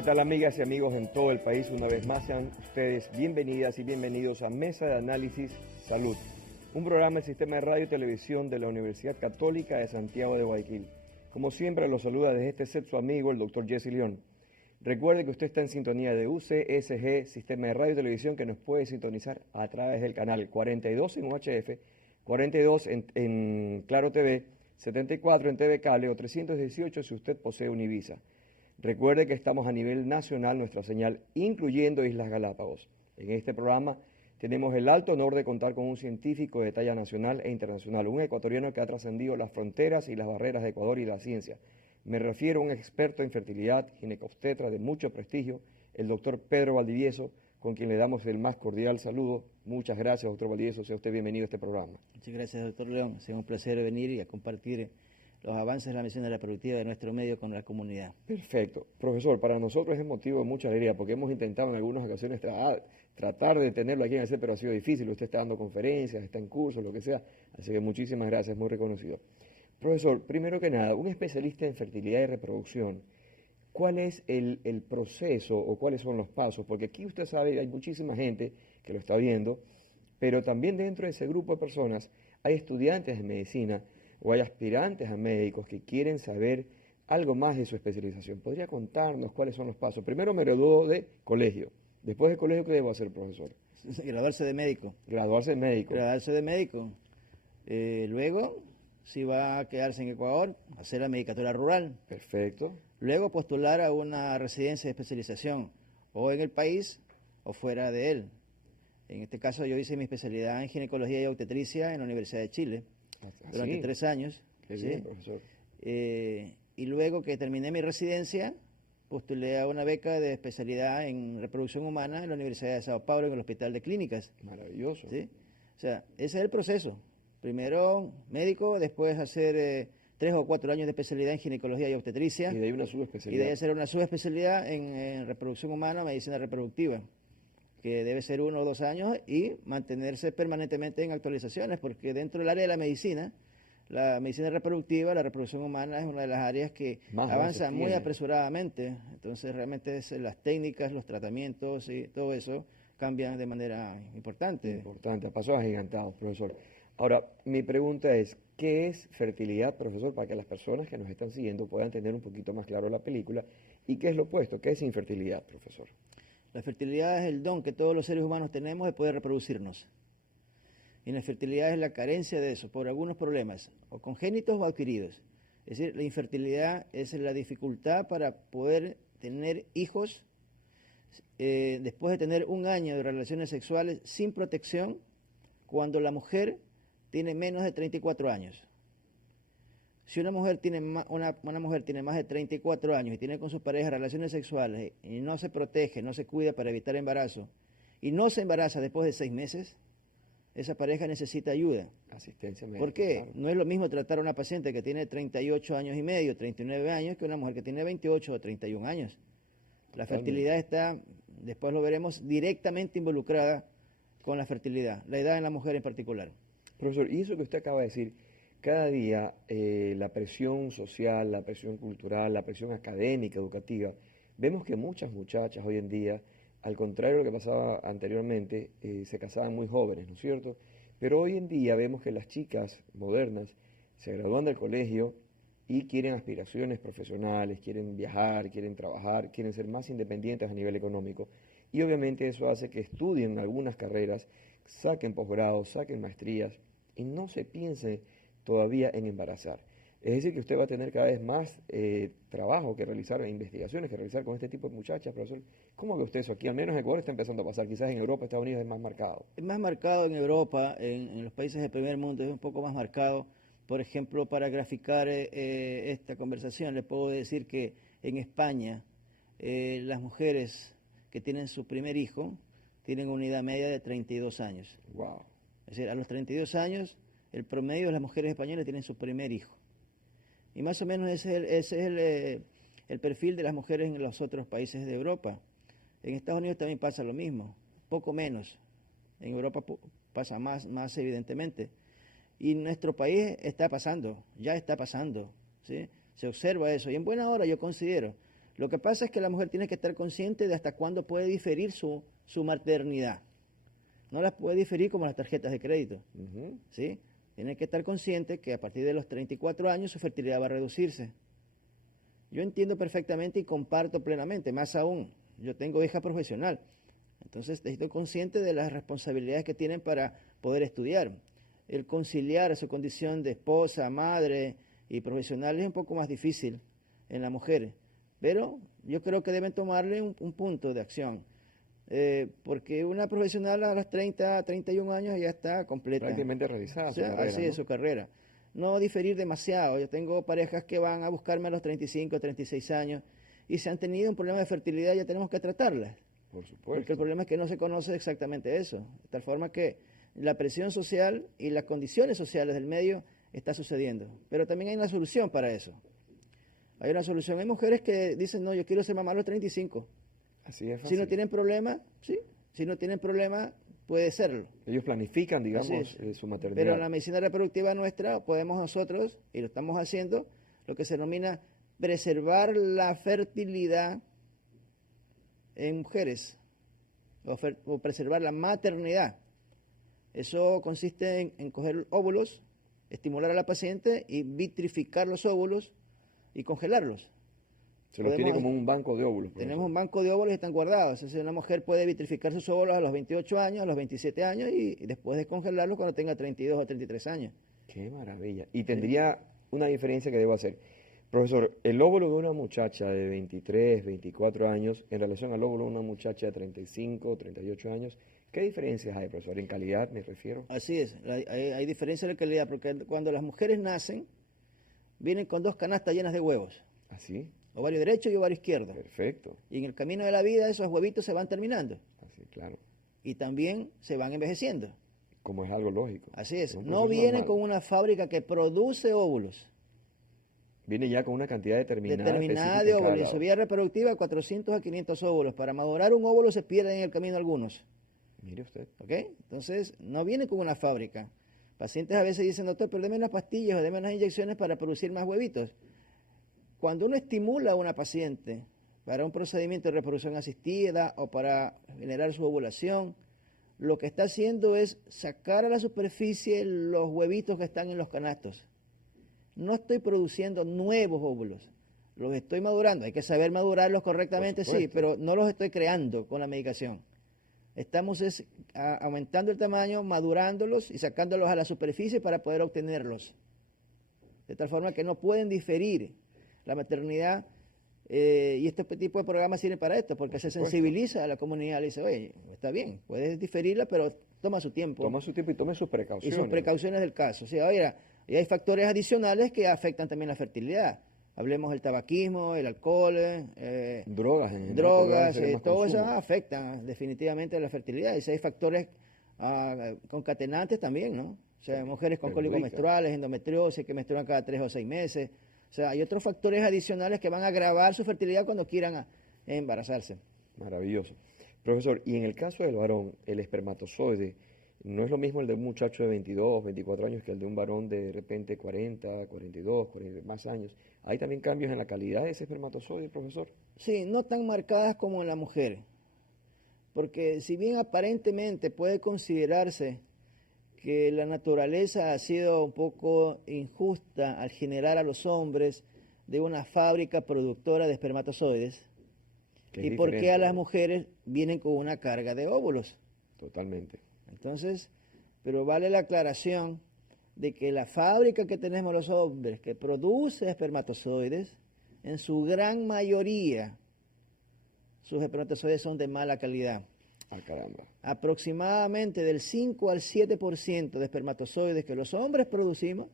¿Qué tal, amigas y amigos en todo el país? Una vez más sean ustedes bienvenidas y bienvenidos a Mesa de Análisis Salud, un programa del Sistema de Radio y Televisión de la Universidad Católica de Santiago de Guayaquil. Como siempre, los saluda desde este set su amigo, el doctor Jesse León. Recuerde que usted está en sintonía de UCSG, Sistema de Radio y Televisión, que nos puede sintonizar a través del canal 42 en UHF, 42 en Claro TV, 74 en TV Cable o 318 si usted posee Univisa. Recuerde que estamos a nivel nacional, nuestra señal, incluyendo Islas Galápagos. En este programa tenemos el alto honor de contar con un científico de talla nacional e internacional, un ecuatoriano que ha trascendido las fronteras y las barreras de Ecuador y la ciencia. Me refiero a un experto en fertilidad, ginecobstetra de mucho prestigio, el doctor Pedro Valdivieso, con quien le damos el más cordial saludo. Muchas gracias, doctor Valdivieso. Sea usted bienvenido a este programa. Muchas gracias, doctor León. Ha sido un placer venir y a compartir los avances de la medicina reproductiva de nuestro medio con la comunidad. Perfecto. Profesor, para nosotros es motivo de mucha alegría porque hemos intentado en algunas ocasiones tratar de tenerlo aquí en el set, pero ha sido difícil. Usted está dando conferencias, está en cursos, lo que sea. Así que muchísimas gracias, muy reconocido. Profesor, primero que nada, un especialista en fertilidad y reproducción, ¿cuál es el proceso o cuáles son los pasos? Porque aquí usted sabe, hay muchísima gente que lo está viendo, pero también dentro de ese grupo de personas hay estudiantes de medicina o hay aspirantes a médicos que quieren saber algo más de su especialización. ¿Podría contarnos cuáles son los pasos? Primero me graduó de colegio. Después del colegio, ¿qué debo hacer, profesor? Graduarse de médico. Graduarse de médico. Graduarse de médico. Luego, si va a quedarse en Ecuador, hacer la medicatura rural. Perfecto. Luego postular a una residencia de especialización, o en el país o fuera de él. En este caso yo hice mi especialidad en ginecología y obstetricia en la Universidad de Chile durante 3 años. Qué bien, profesor. Y luego que terminé mi residencia, postulé a una beca de especialidad en reproducción humana en la Universidad de Sao Paulo, en el Hospital de Clínicas. Maravilloso. ¿Sí? O sea, ese es el proceso. Primero médico, después hacer 3 o 4 años de especialidad en ginecología y obstetricia. Y de ahí una subespecialidad. Y de ahí hacer una subespecialidad en reproducción humana, medicina reproductiva, que debe ser 1 o 2 años y mantenerse permanentemente en actualizaciones, porque dentro del área de la medicina reproductiva, la reproducción humana es una de las áreas que más avanza muy apresuradamente. Entonces realmente las técnicas, los tratamientos y todo eso cambian de manera importante. Importante, a pasos agigantados, profesor. Ahora, mi pregunta es, ¿qué es fertilidad, profesor, para que las personas que nos están siguiendo puedan tener un poquito más claro la película? ¿Y qué es lo opuesto? ¿Qué es infertilidad, profesor? La fertilidad es el don que todos los seres humanos tenemos de poder reproducirnos. Y la infertilidad es la carencia de eso por algunos problemas, o congénitos o adquiridos. Es decir, la infertilidad es la dificultad para poder tener hijos después de tener 1 año de relaciones sexuales sin protección cuando la mujer tiene menos de 34 años. Si una mujer tiene una mujer tiene más de 34 años y tiene con sus parejas relaciones sexuales y no se protege, no se cuida para evitar embarazo y no se embaraza después de 6 meses, esa pareja necesita ayuda. Asistencia médica. ¿Por qué? Claro. No es lo mismo tratar a una paciente que tiene 38 años y medio, 39 años, que una mujer que tiene 28 o 31 años. La fertilidad está, después lo veremos, directamente involucrada con la fertilidad, la edad en la mujer en particular. Profesor, y eso que usted acaba de decir, cada día la presión social, la presión cultural, la presión académica, educativa, vemos que muchas muchachas hoy en día, al contrario de lo que pasaba anteriormente, se casaban muy jóvenes, ¿no es cierto? Pero hoy en día vemos que las chicas modernas se gradúan del colegio y quieren aspiraciones profesionales, quieren viajar, quieren trabajar, quieren ser más independientes a nivel económico. Y obviamente eso hace que estudien algunas carreras, saquen posgrados, saquen maestrías y no se piense todavía en embarazar. Es decir, que usted va a tener cada vez más trabajo que realizar, investigaciones que realizar con este tipo de muchachas, profesor. ¿Cómo ve usted eso aquí? Al menos en Ecuador está empezando a pasar, quizás en Europa, Estados Unidos es más marcado. Es más marcado en Europa, en los países del primer mundo es un poco más marcado. Por ejemplo, para graficar esta conversación, le puedo decir que en España las mujeres que tienen su primer hijo tienen una edad media de 32 años. Wow. Es decir, a los 32 años, el promedio de las mujeres españolas tienen su primer hijo. Y más o menos ese es el perfil de las mujeres en los otros países de Europa. En Estados Unidos también pasa lo mismo, poco menos. En Europa pasa más evidentemente. Y en nuestro país está pasando, ya está pasando, ¿sí? Se observa eso. Y en buena hora yo considero. Lo que pasa es que la mujer tiene que estar consciente de hasta cuándo puede diferir su maternidad. No las puede diferir como las tarjetas de crédito. ¿Sí? Tiene que estar consciente que a partir de los 34 años su fertilidad va a reducirse. Yo entiendo perfectamente y comparto plenamente, más aún, yo tengo hija profesional, entonces estoy consciente de las responsabilidades que tienen para poder estudiar. El conciliar su condición de esposa, madre y profesional es un poco más difícil en la mujer, pero yo creo que deben tomarle un punto de acción. Porque una profesional a los 30, 31 años ya está completa. Prácticamente realizada su carrera, así ¿no? es su carrera. No diferir demasiado. Yo tengo parejas que van a buscarme a los 35, 36 años y si han tenido un problema de fertilidad ya tenemos que tratarlas. Por supuesto. Porque el problema es que no se conoce exactamente eso. De tal forma que la presión social y las condiciones sociales del medio está sucediendo. Pero también hay una solución para eso. Hay una solución. Hay mujeres que dicen, no, yo quiero ser mamá a los 35. Así es fácil. Si no tienen problema, sí. Si no tienen problema, puede serlo. Ellos planifican, digamos, su maternidad. Pero en la medicina reproductiva nuestra podemos nosotros, y lo estamos haciendo, lo que se denomina preservar la fertilidad en mujeres, o preservar la maternidad. Eso consiste en coger óvulos, estimular a la paciente y vitrificar los óvulos y congelarlos. Se los tiene como un banco de óvulos. Tenemos un banco de óvulos que están guardados. Entonces una mujer puede vitrificar sus óvulos a los 28 años, a los 27 años y después descongelarlos cuando tenga 32 o 33 años. ¡Qué maravilla! Y tendría una diferencia que debo hacer. Profesor, el óvulo de una muchacha de 23, 24 años en relación al óvulo de una muchacha de 35, 38 años, ¿qué diferencias hay, profesor? ¿En calidad me refiero? Así es, hay diferencia de calidad porque cuando las mujeres nacen, vienen con 2 canastas llenas de huevos. ¿Así? Ovario derecho y ovario izquierdo. Perfecto. Y en el camino de la vida esos huevitos se van terminando. Así, claro. Y también se van envejeciendo. Como es algo lógico. Así es. Un No proceso vienen normal. con una fábrica que produce óvulos. Viene ya con una cantidad determinada De específica en cada óvulos. En lado. su vida reproductiva, 400 a 500 óvulos. Para madurar un óvulo se pierden en el camino algunos. Mire usted. ¿Ok? Entonces, no vienen con una fábrica. Pacientes a veces dicen, doctor, pero deme unas pastillas o deme unas inyecciones para producir más huevitos. Cuando uno estimula a una paciente para un procedimiento de reproducción asistida o para generar su ovulación, lo que está haciendo es sacar a la superficie los huevitos que están en los canastos. No estoy produciendo nuevos óvulos, los estoy madurando. Hay que saber madurarlos correctamente, sí, pero no los estoy creando con la medicación. Estamos aumentando el tamaño, madurándolos y sacándolos a la superficie para poder obtenerlos. De tal forma que no pueden diferir la maternidad, y este tipo de programas sirven para esto, porque se sensibiliza a la comunidad, le dice, oye, está bien, puedes diferirla, pero toma su tiempo. Toma su tiempo y tome sus precauciones. Y sus precauciones del caso. O sea, oye, y hay factores adicionales que afectan también la fertilidad. Hablemos del tabaquismo, el alcohol, drogas, en general, drogas, todo eso afecta definitivamente a la fertilidad. Y si hay factores concatenantes también, ¿no? O sea, mujeres con cólicos menstruales, endometriosis, que menstruan cada 3 o 6 meses. O sea, hay otros factores adicionales que van a agravar su fertilidad cuando quieran embarazarse. Maravilloso. Profesor, y en el caso del varón, el espermatozoide, no es lo mismo el de un muchacho de 22, 24 años que el de un varón de repente 40, 42, 40 más años. ¿Hay también cambios en la calidad de ese espermatozoide, profesor? Sí, no tan marcadas como en la mujer. Porque si bien aparentemente puede considerarse que la naturaleza ha sido un poco injusta al generar a los hombres de una fábrica productora de espermatozoides, ¿y por qué a las mujeres vienen con una carga de óvulos? Totalmente. Entonces, pero vale la aclaración de que la fábrica que tenemos los hombres que produce espermatozoides, en su gran mayoría, sus espermatozoides son de mala calidad. Ah, caramba. Aproximadamente del 5 al 7% de espermatozoides que los hombres producimos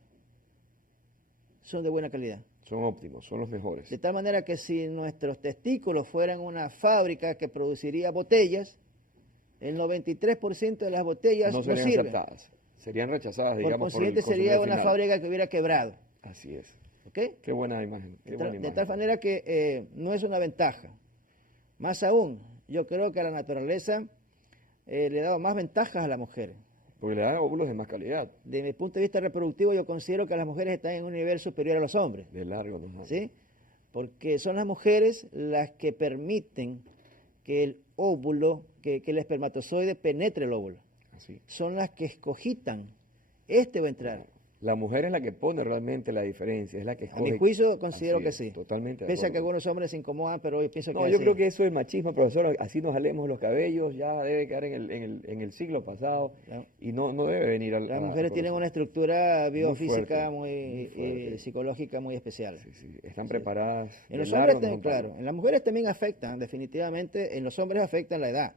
son de buena calidad. Son óptimos, son los mejores. De tal manera que si nuestros testículos fueran una fábrica que produciría botellas, el 93% de las botellas no serían sirven. aceptadas, serían rechazadas, digamos, por consiguiente sería una fábrica que hubiera quebrado. Así es. ¿Ok? Qué buena imagen. De tal manera que no es una ventaja. Más aún, yo creo que a la naturaleza le ha dado más ventajas a la mujer. Porque le da óvulos de más calidad. De mi punto de vista reproductivo, yo considero que las mujeres están en un nivel superior a los hombres. De largo, ¿no? ¿Sí? porque son las mujeres las que permiten que el óvulo, que el espermatozoide penetre el óvulo. Así. Son las que escogitan, este va a entrar. La mujer es la que pone realmente la diferencia, es la que A escoge. mi juicio considero Así que es, sí. totalmente de Pese a acuerdo. que algunos hombres se incomodan, pero yo pienso que No, es yo así. creo que eso es machismo, profesor. Así nos jalemos los cabellos, ya debe quedar en el siglo pasado La- y no debe venir Las a mujeres tienen profesor. una estructura Muy biofísica, fuerte, muy fuerte. psicológica muy especial. Sí, sí, están Sí. preparadas En de los largo, hombres, no son claro, palos. en las mujeres también afectan, definitivamente, en los hombres afectan la edad,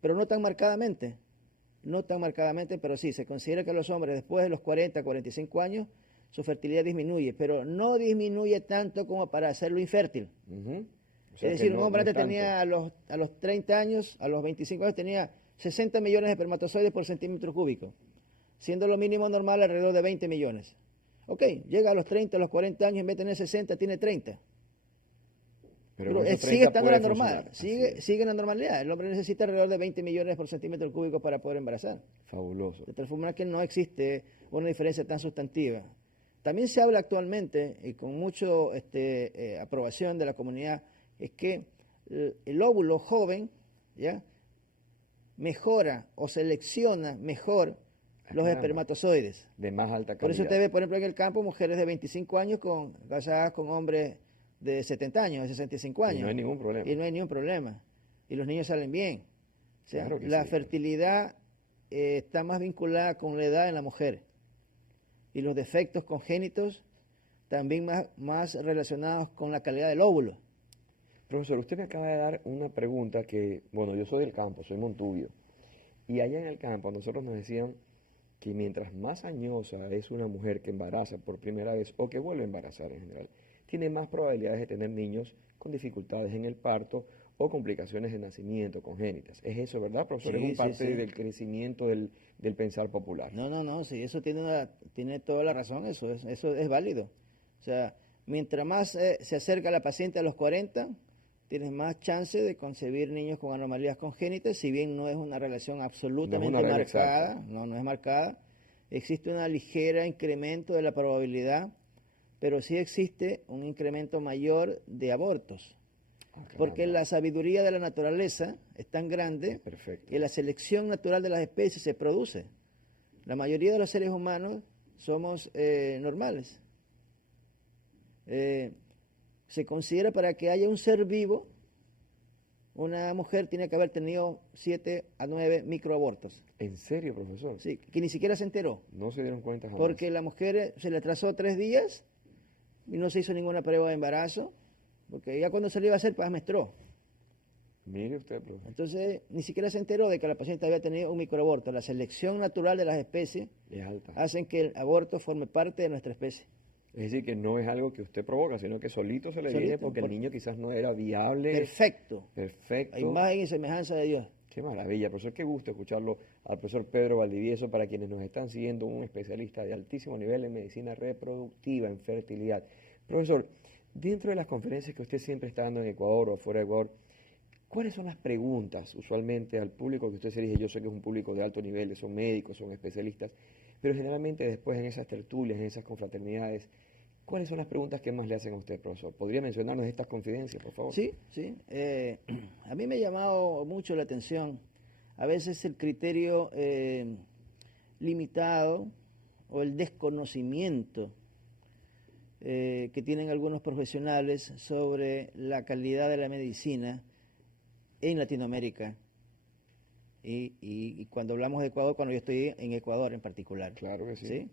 pero no tan marcadamente, no tan marcadamente, pero sí, se considera que los hombres después de los 40, 45 años, su fertilidad disminuye, pero no disminuye tanto como para hacerlo infértil. Ujú. O Es sea que decir, un no hombre es antes tanto. tenía a los 30 años, a los 25 años tenía 60 millones de espermatozoides por centímetro cúbico, siendo lo mínimo normal alrededor de 20 millones. Ok, llega a los 30, a los 40 años, en vez de tener 60, tiene 30. Pero Pero con esos sigue 30 estando en la puede normal, funcionar. Así es. sigue en la normalidad. El hombre necesita alrededor de 20 millones por centímetro cúbico para poder embarazar. Fabuloso. De tal forma que no existe una diferencia tan sustantiva. También se habla actualmente, y con mucha aprobación de la comunidad, es que el óvulo joven, ¿ya?, mejora o selecciona mejor los Caramba. espermatozoides. De más alta Por eso calidad. usted ve, por ejemplo, en el campo mujeres de 25 años casadas con hombres de 70 años, de 65 Y años. no hay ningún problema. Y no hay ningún problema. Y los niños salen bien. O sea, Claro que la sí. fertilidad está más vinculada con la edad en la mujer. Y los defectos congénitos también más relacionados con la calidad del óvulo. Profesor, usted me acaba de dar una pregunta que, bueno, yo soy del campo, soy montubio. Y allá en el campo a nosotros nos decían que mientras más añosa es una mujer que embaraza por primera vez o que vuelve a embarazar en general, tiene más probabilidades de tener niños con dificultades en el parto o complicaciones de nacimiento congénitas. Es eso, ¿verdad, profesor? Sí, Es un sí, parte sí. del crecimiento del pensar popular. No, sí, eso tiene toda la razón, eso es válido. O sea, mientras más se acerca la paciente a los 40, tienes más chance de concebir niños con anomalías congénitas, si bien no es una relación absolutamente regla marcada, exacta. no es marcada, existe un ligero incremento de la probabilidad, pero sí existe un incremento mayor de abortos. Ah, Porque caramba. la sabiduría de la naturaleza es tan grande Perfecto. que la selección natural de las especies se produce. La mayoría de los seres humanos somos normales. Se considera para que haya un ser vivo, una mujer tiene que haber tenido 7 a 9 microabortos. ¿En serio, profesor? Sí, que ni siquiera se enteró. No se dieron cuenta jamás. Porque la mujer se le atrasó 3 días y no se hizo ninguna prueba de embarazo, porque ya cuando se le iba a hacer, pues menstruó. Mire usted, profesor. Entonces, ni siquiera se enteró de que la paciente había tenido un microaborto. La selección natural de las especies Es alta. hacen que el aborto forme parte de nuestra especie. Es decir, que no es algo que usted provoca, sino que solito se le Solito, viene porque el niño quizás no era viable. Perfecto. Perfecto. A imagen y semejanza de Dios. Qué maravilla, profesor. Qué gusto escucharlo al profesor Pedro Valdivieso. Para quienes nos están siguiendo, un especialista de altísimo nivel en medicina reproductiva, en fertilidad. Profesor, dentro de las conferencias que usted siempre está dando en Ecuador o fuera de Ecuador, ¿cuáles son las preguntas usualmente al público que usted se dirige? Yo sé que es un público de alto nivel, son médicos, son especialistas, pero generalmente después en esas tertulias, en esas confraternidades, ¿cuáles son las preguntas que más le hacen a usted, profesor? ¿Podría mencionarnos estas confidencias, por favor? Sí. A mí me ha llamado mucho la atención a veces el criterio limitado o el desconocimiento que tienen algunos profesionales sobre la calidad de la medicina en Latinoamérica. Y cuando hablamos de Ecuador, cuando yo estoy en Ecuador en particular. Claro que sí. ¿Sí?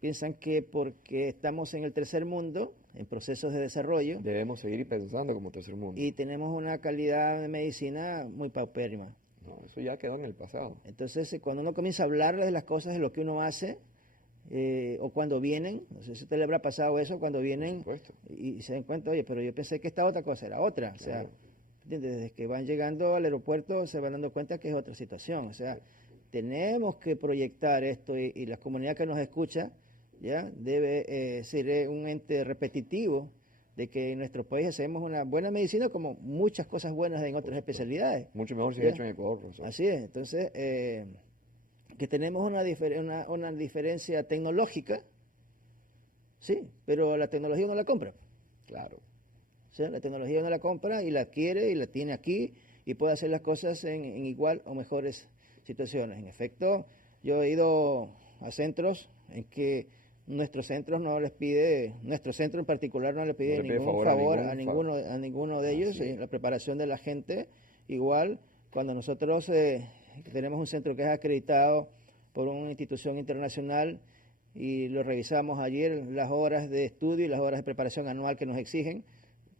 Piensan que porque estamos en el tercer mundo, en procesos de desarrollo, Debemos seguir pensando como tercer mundo. y tenemos una calidad de medicina muy paupérrima. No, eso ya quedó en el pasado. Entonces, cuando uno comienza a hablarles de las cosas, de lo que uno hace, o cuando vienen, no sé si a usted le habrá pasado eso, cuando vienen supuesto. y se dan cuenta, oye, pero yo pensé que esta otra cosa era otra. O sea, Claro. ¿entiendes? Desde que van llegando al aeropuerto se van dando cuenta que es otra situación. O sea, tenemos que proyectar esto y la comunidad que nos escucha ya debe ser un ente repetitivo de que en nuestro país hacemos una buena medicina como muchas cosas buenas en otras especialidades. Mucho mejor si Ya. es hecho en Ecuador, profesor. Así es. Entonces, que tenemos una diferencia tecnológica, sí, pero la tecnología no la compra. Claro. sea, la tecnología uno la compra y la adquiere y la tiene aquí y puede hacer las cosas en igual o mejores situaciones. En efecto, yo he ido a centros en que nuestro centro en particular no le pide ningún favor a ninguno de ellos, la preparación de la gente. Igual, cuando nosotros tenemos un centro que es acreditado por una institución internacional y lo revisamos ayer, las horas de estudio y las horas de preparación anual que nos exigen,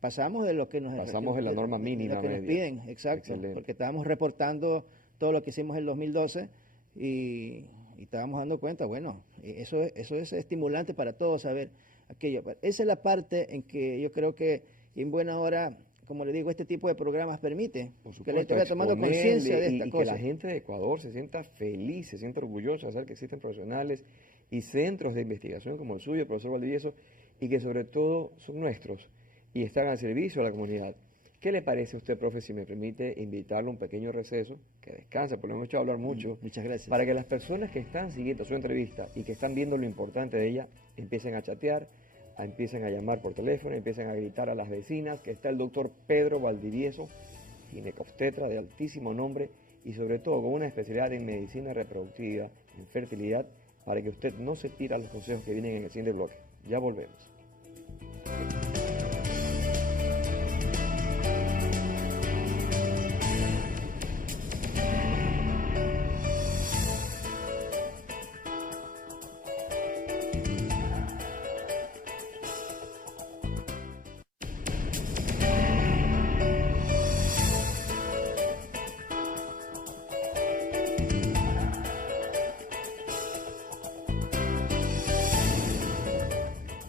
pasamos de lo que nos pasamos de la norma mínima lo que nos piden, exacto. Excelente. Porque estábamos reportando todo lo que hicimos en el 2012 y estábamos dando cuenta, bueno, eso es estimulante para todos saber aquello. Esa es la parte en que yo creo que en buena hora, como le digo, este tipo de programas permite que la gente vaya tomando conciencia de esta cosa. Que la gente de Ecuador se sienta feliz, se sienta orgullosa de saber que existen profesionales y centros de investigación como el suyo, el profesor Valdivieso, y que sobre todo son nuestros y están al servicio de la comunidad. ¿Qué le parece a usted, profe, si me permite invitarle a un pequeño receso, que descanse, porque lo hemos hecho hablar mucho? Muchas gracias. Para que las personas que están siguiendo su entrevista y que están viendo lo importante de ella, empiecen a chatear, empiecen a llamar por teléfono, empiecen a gritar a las vecinas que está el doctor Pedro Valdivieso, ginecobstetra de altísimo nombre y sobre todo con una especialidad en medicina reproductiva, en fertilidad, para que usted no se tire a los consejos que vienen en el siguiente bloque. Ya volvemos.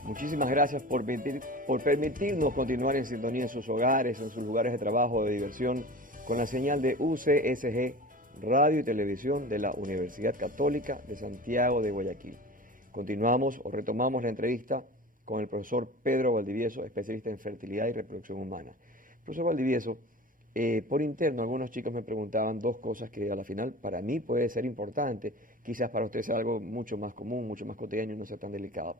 Muchísimas gracias por permitirnos continuar en sintonía en sus hogares, en sus lugares de trabajo, de diversión, con la señal de UCSG, Radio y Televisión de la Universidad Católica de Santiago de Guayaquil. Continuamos o retomamos la entrevista con el profesor Pedro Valdivieso, especialista en fertilidad y reproducción humana. Profesor Valdivieso, por interno algunos chicos me preguntaban dos cosas que a la final para mí puede ser importante, quizás para usted sea algo mucho más común, mucho más cotidiano y no sea tan delicado.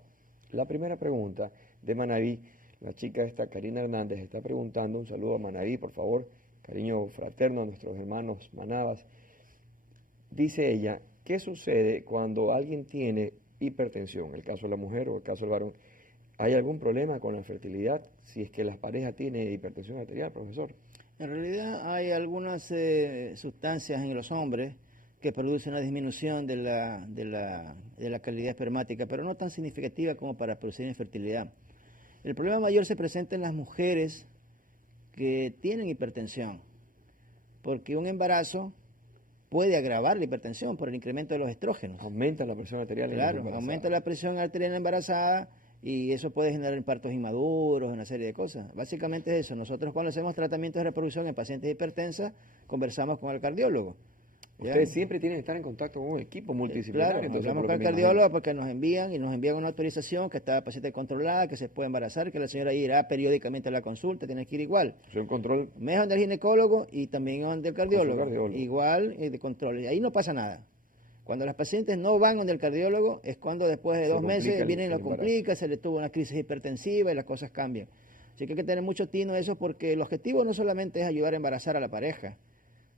La primera pregunta de Manaví, la chica esta, Karina Hernández, está preguntando, un saludo a Manaví, por favor, cariño fraterno a nuestros hermanos manabas. Dice ella, ¿qué sucede cuando alguien tiene hipertensión, el caso de la mujer o el caso del varón? ¿Hay algún problema con la fertilidad si es que la pareja tiene hipertensión arterial, profesor? En realidad hay algunas sustancias en los hombres que produce una disminución de la calidad espermática, pero no tan significativa como para producir infertilidad. El problema mayor se presenta en las mujeres que tienen hipertensión, porque un embarazo puede agravar la hipertensión por el incremento de los estrógenos. Aumenta la presión arterial. Claro, aumenta la presión arterial en la embarazada y eso puede generar partos inmaduros, una serie de cosas. Básicamente es eso. Nosotros cuando hacemos tratamientos de reproducción en pacientes hipertensas, conversamos con el cardiólogo. Ustedes siempre tienen que estar en contacto con un equipo multidisciplinario. Claro, hablamos con el cardiólogo porque nos envían una autorización que está la paciente controlada, que se puede embarazar, que la señora irá periódicamente a la consulta, tiene que ir igual. Es un control. Mejor del ginecólogo y también del cardiólogo. Igual de control. Y ahí no pasa nada. Cuando las pacientes no van donde el cardiólogo es cuando después de 2 meses vienen y lo complica, se le tuvo una crisis hipertensiva y las cosas cambian. Así que hay que tener mucho tino eso porque el objetivo no solamente es ayudar a embarazar a la pareja,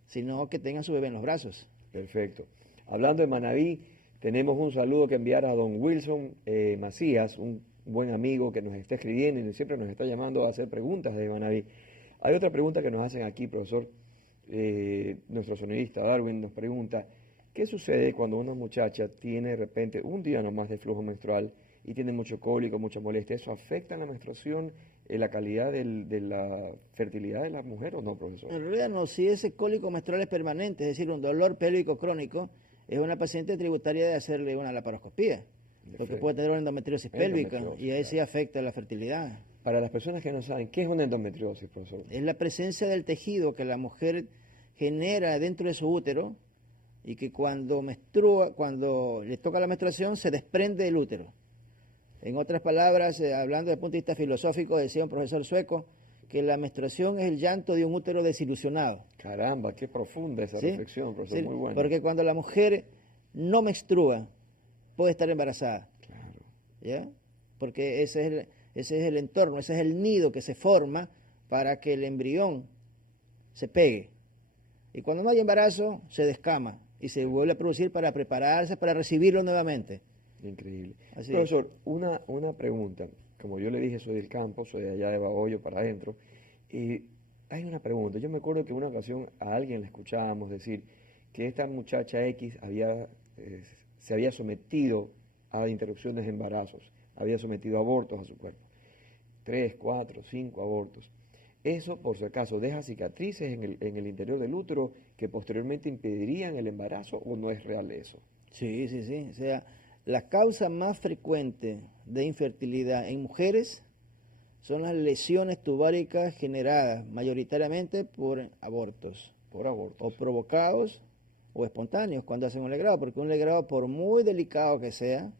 sino que tengan su bebé en los brazos. Perfecto. Hablando de Manaví, tenemos un saludo que enviar a don Wilson Macías, un buen amigo que nos está escribiendo y siempre nos está llamando a hacer preguntas de Manaví. Hay otra pregunta que nos hacen aquí, profesor. Nuestro sonidista Darwin nos pregunta, ¿qué sucede cuando una muchacha tiene de repente un día nomás de flujo menstrual y tiene mucho cólico, mucha molestia? ¿Eso afecta en la menstruación, la calidad de la fertilidad de la mujer o no, profesor? En realidad no, si ese cólico menstrual es permanente, es decir, un dolor pélvico crónico, es una paciente tributaria de hacerle una laparoscopía, porque puede tener una endometriosis pélvica y ahí sí afecta la fertilidad. Para las personas que no saben, ¿qué es una endometriosis, profesor? Es la presencia del tejido que la mujer genera dentro de su útero y que cuando menstrua, cuando le toca la menstruación, se desprende del útero. En otras palabras, hablando desde el punto de vista filosófico, decía un profesor sueco que la menstruación es el llanto de un útero desilusionado. Caramba, qué profunda esa reflexión, profesor, sí, muy bueno. Porque cuando la mujer no menstrua, puede estar embarazada. Claro. ¿Ya? Porque ese es el entorno, ese es el nido que se forma para que el embrión se pegue. Y cuando no hay embarazo, se descama y se vuelve a producir para prepararse para recibirlo nuevamente. Increíble. Así Profesor, una pregunta. Como yo le dije, soy del campo, soy de allá de Bahoyo para adentro. Y hay una pregunta. Yo me acuerdo que en una ocasión a alguien le escuchábamos decir que esta muchacha X se había sometido a interrupciones de embarazos, había sometido abortos a su cuerpo. 3, 4, 5 abortos. Eso, por si acaso, deja cicatrices en el interior del útero que posteriormente impedirían el embarazo, ¿o no es real eso? Sí, sí, sí. O sea, la causa más frecuente de infertilidad en mujeres son las lesiones tubáricas generadas mayoritariamente por abortos. Por abortos. O provocados o espontáneos cuando hacen un legrado, porque un legrado, por muy delicado que sea,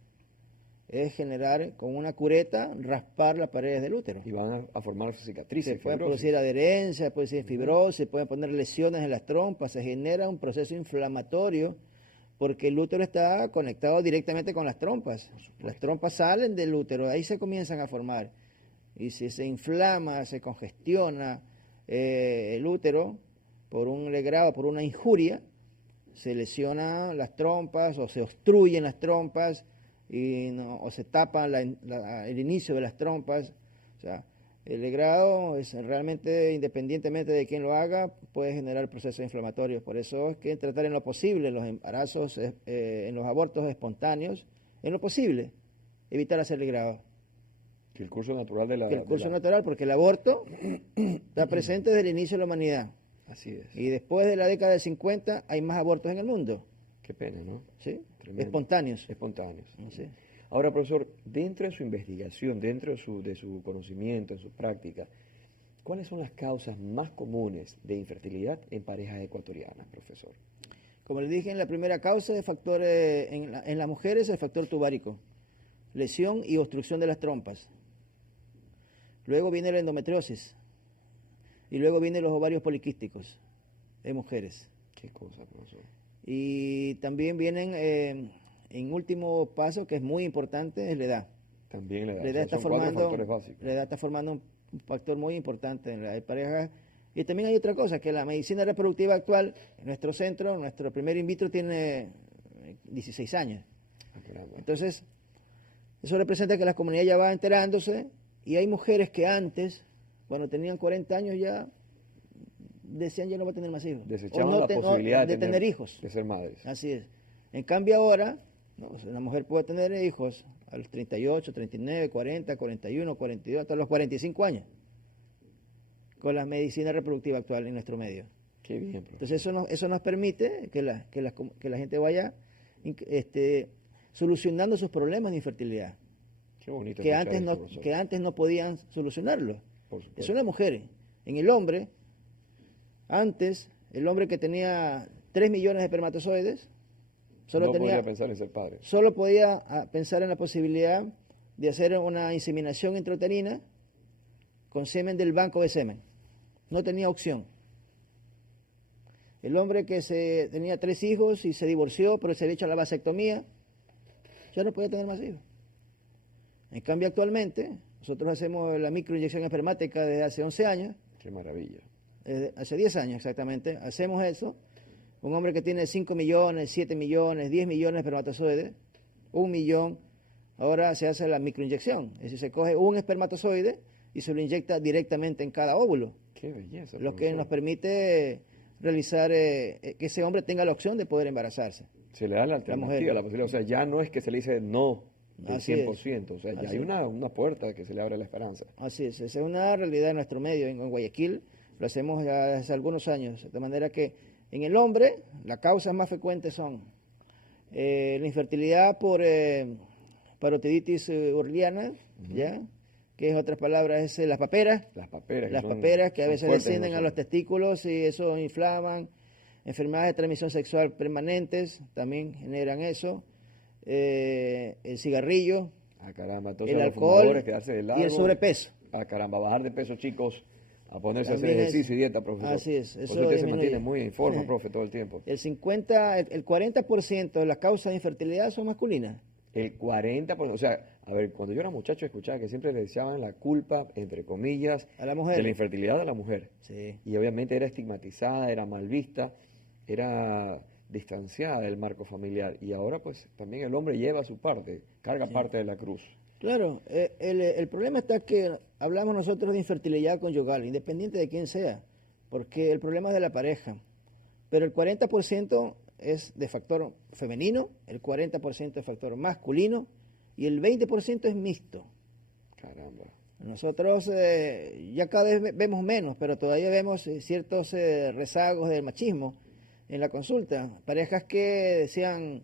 es generar con una cureta, raspar las paredes del útero. Y van a formar cicatrices. Se pueden producir adherencias, puede ser fibrosis, pueden poner lesiones en las trompas, se genera un proceso inflamatorio porque el útero está conectado directamente con las trompas. Las trompas salen del útero, ahí se comienzan a formar. Y si se inflama, se congestiona el útero por un legrado, por una injuria, se lesionan las trompas o se obstruyen las trompas o se tapa el inicio de las trompas. O sea, el legrado es realmente, independientemente de quién lo haga, puede generar procesos inflamatorios. Por eso es que tratar en lo posible los embarazos, en los abortos espontáneos, en lo posible, evitar hacer legrado. Que el curso natural de la... Que el curso natural, porque el aborto está presente desde el inicio de la humanidad. Así es. Y después de la década del 50 hay más abortos en el mundo. Qué pena, ¿no? ¿Sí? Tremendo. Espontáneos. Espontáneos. Sí. Ahora, profesor, dentro de su investigación, dentro de su conocimiento, en su práctica, ¿cuáles son las causas más comunes de infertilidad en parejas ecuatorianas, profesor? Como le dije, en la primera causa de factor, en las mujeres, el factor tubárico, lesión y obstrucción de las trompas. Luego viene la endometriosis y luego vienen los ovarios poliquísticos en mujeres. ¿Qué cosa, profesor? Y también vienen, en último paso, que es muy importante, es la edad. También la edad. La edad está son 4 formando, factores básicos. la edad está formando un factor muy importante en la pareja. Y también hay otra cosa, que la medicina reproductiva actual, en nuestro centro, nuestro primer in vitro tiene 16 años. Ah, caramba. Entonces, eso representa que la comunidad ya va enterándose y hay mujeres que antes, cuando tenían 40 años ya decían ya no va a tener más hijos. Desechaban O no la posibilidad de tener hijos. de ser madres. Así es. En cambio ahora, no, una mujer puede tener hijos a los 38, 39, 40, 41, 42, hasta los 45 años, con la medicina reproductiva actual en nuestro medio. Qué bien, profesor. Entonces eso nos permite que la gente vaya solucionando sus problemas de infertilidad, Qué bonito que escuchar antes, esto, no, profesor. que antes no podían solucionarlo. Por supuesto. Eso en las mujeres. En el hombre, antes, el hombre que tenía 3 millones de espermatozoides, no podía pensar en ser padre. solo podía pensar en la posibilidad de hacer una inseminación intrauterina con semen del banco de semen. No tenía opción. El hombre que tenía 3 hijos y se divorció, pero se había hecho la vasectomía, ya no podía tener más hijos. En cambio, actualmente, nosotros hacemos la microinyección espermática desde hace 11 años, Qué maravilla. hace 10 años exactamente, hacemos eso. Un hombre que tiene 5 millones, 7 millones, 10 millones de espermatozoides, 1 millón, ahora se hace la microinyección. Es decir, se coge un espermatozoide y se lo inyecta directamente en cada óvulo, Qué belleza, lo que profesor. nos permite realizar que ese hombre tenga la opción de poder embarazarse. Se le da la mujer. alternativa, la posibilidad. O sea, ya no es que se le dice no del Así es. 100%. O sea, ya Así hay es. una puerta que se le abre a la esperanza. Así es, esa es una realidad en nuestro medio, en Guayaquil, lo hacemos ya hace algunos años, de manera que en el hombre las causas más frecuentes son la infertilidad por parotiditis urliana, ¿ya? Que en otras palabras es las paperas, Las paperas. las son- paperas que a son veces fuertes en descienden a los nosotros. testículos y eso inflaman, enfermedades de transmisión sexual permanentes también generan eso, el cigarrillo, Ah, caramba. Entonces, el a los alcohol fumadores quedarse de largo. y el sobrepeso. Ah, caramba. Bajar de peso, chicos. A ponerse a hacer También es- ejercicio y dieta, profesor. así es, Por eso usted se disminuye. mantiene muy en forma, profe, todo el tiempo. El 40% de las causas de infertilidad son masculinas. El 40%, o sea, a ver, cuando yo era muchacho escuchaba que siempre le echaban la culpa, entre comillas, A la de mujer. la infertilidad a la mujer. Sí. Y obviamente era estigmatizada, era mal vista, era distanciada del marco familiar. Y ahora pues también el hombre lleva su parte, carga Sí. parte de la cruz. Claro, el problema está que hablamos nosotros de infertilidad conyugal, independiente de quién sea, porque el problema es de la pareja. Pero el 40% es de factor femenino, el 40% es factor masculino y el 20% es mixto. Caramba. Nosotros ya cada vez vemos menos, pero todavía vemos ciertos rezagos del machismo en la consulta. Parejas que decían,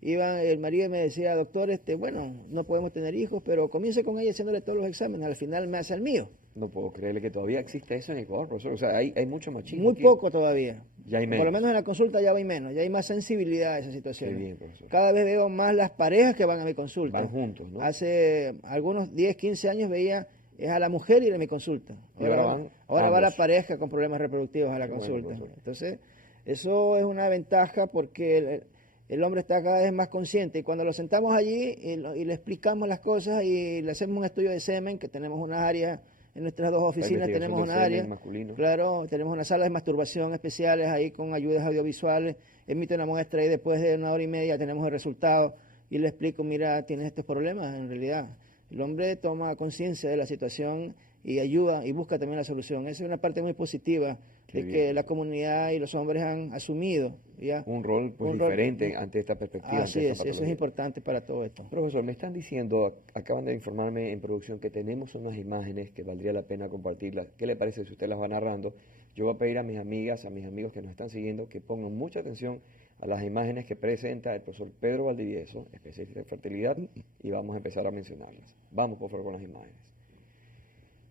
el marido me decía, doctor, bueno, no podemos tener hijos, pero comience con ella haciéndole todos los exámenes, al final me hace el mío. No puedo creerle que todavía existe eso en Ecuador, profesor. O sea, hay mucho machismo Muy aquí. poco todavía. Ya hay Por lo menos. menos en la consulta ya hay menos, ya hay más sensibilidad a esa situación. Qué bien, profesor. Cada vez veo más las parejas que van a mi consulta. Van juntos, ¿no? Hace algunos 10, 15 años veía es a la mujer ir a mi consulta. Y ahora van ahora va la ambos. pareja con problemas reproductivos a la Qué bueno, consulta. profesor. Entonces, eso es una ventaja porque el hombre está cada vez más consciente y cuando lo sentamos allí y le explicamos las cosas y le hacemos un estudio de semen, que tenemos unas áreas en nuestras dos oficinas, investigación tenemos de una semen área, masculino. claro, tenemos unas salas de masturbación especiales ahí con ayudas audiovisuales, emite una muestra y después de 1 hora y media tenemos el resultado y le explico, mira, tienes estos problemas, en realidad. El hombre toma conciencia de la situación y ayuda y busca también la solución. Esa es una parte muy positiva Qué de bien. que la comunidad y los hombres han asumido ya Un rol pues un rol- diferente ante esta perspectiva. Así ante es, esta eso es patología. importante para todo esto. Profesor, me están diciendo, acaban de informarme en producción que tenemos unas imágenes que valdría la pena compartirlas. ¿Qué le parece si usted las va narrando? Yo voy a pedir a mis amigas, a mis amigos que nos están siguiendo, que pongan mucha atención a las imágenes que presenta el profesor Pedro Valdivieso, especialista en fertilidad, y vamos a empezar a mencionarlas. Vamos, por favor, con las imágenes.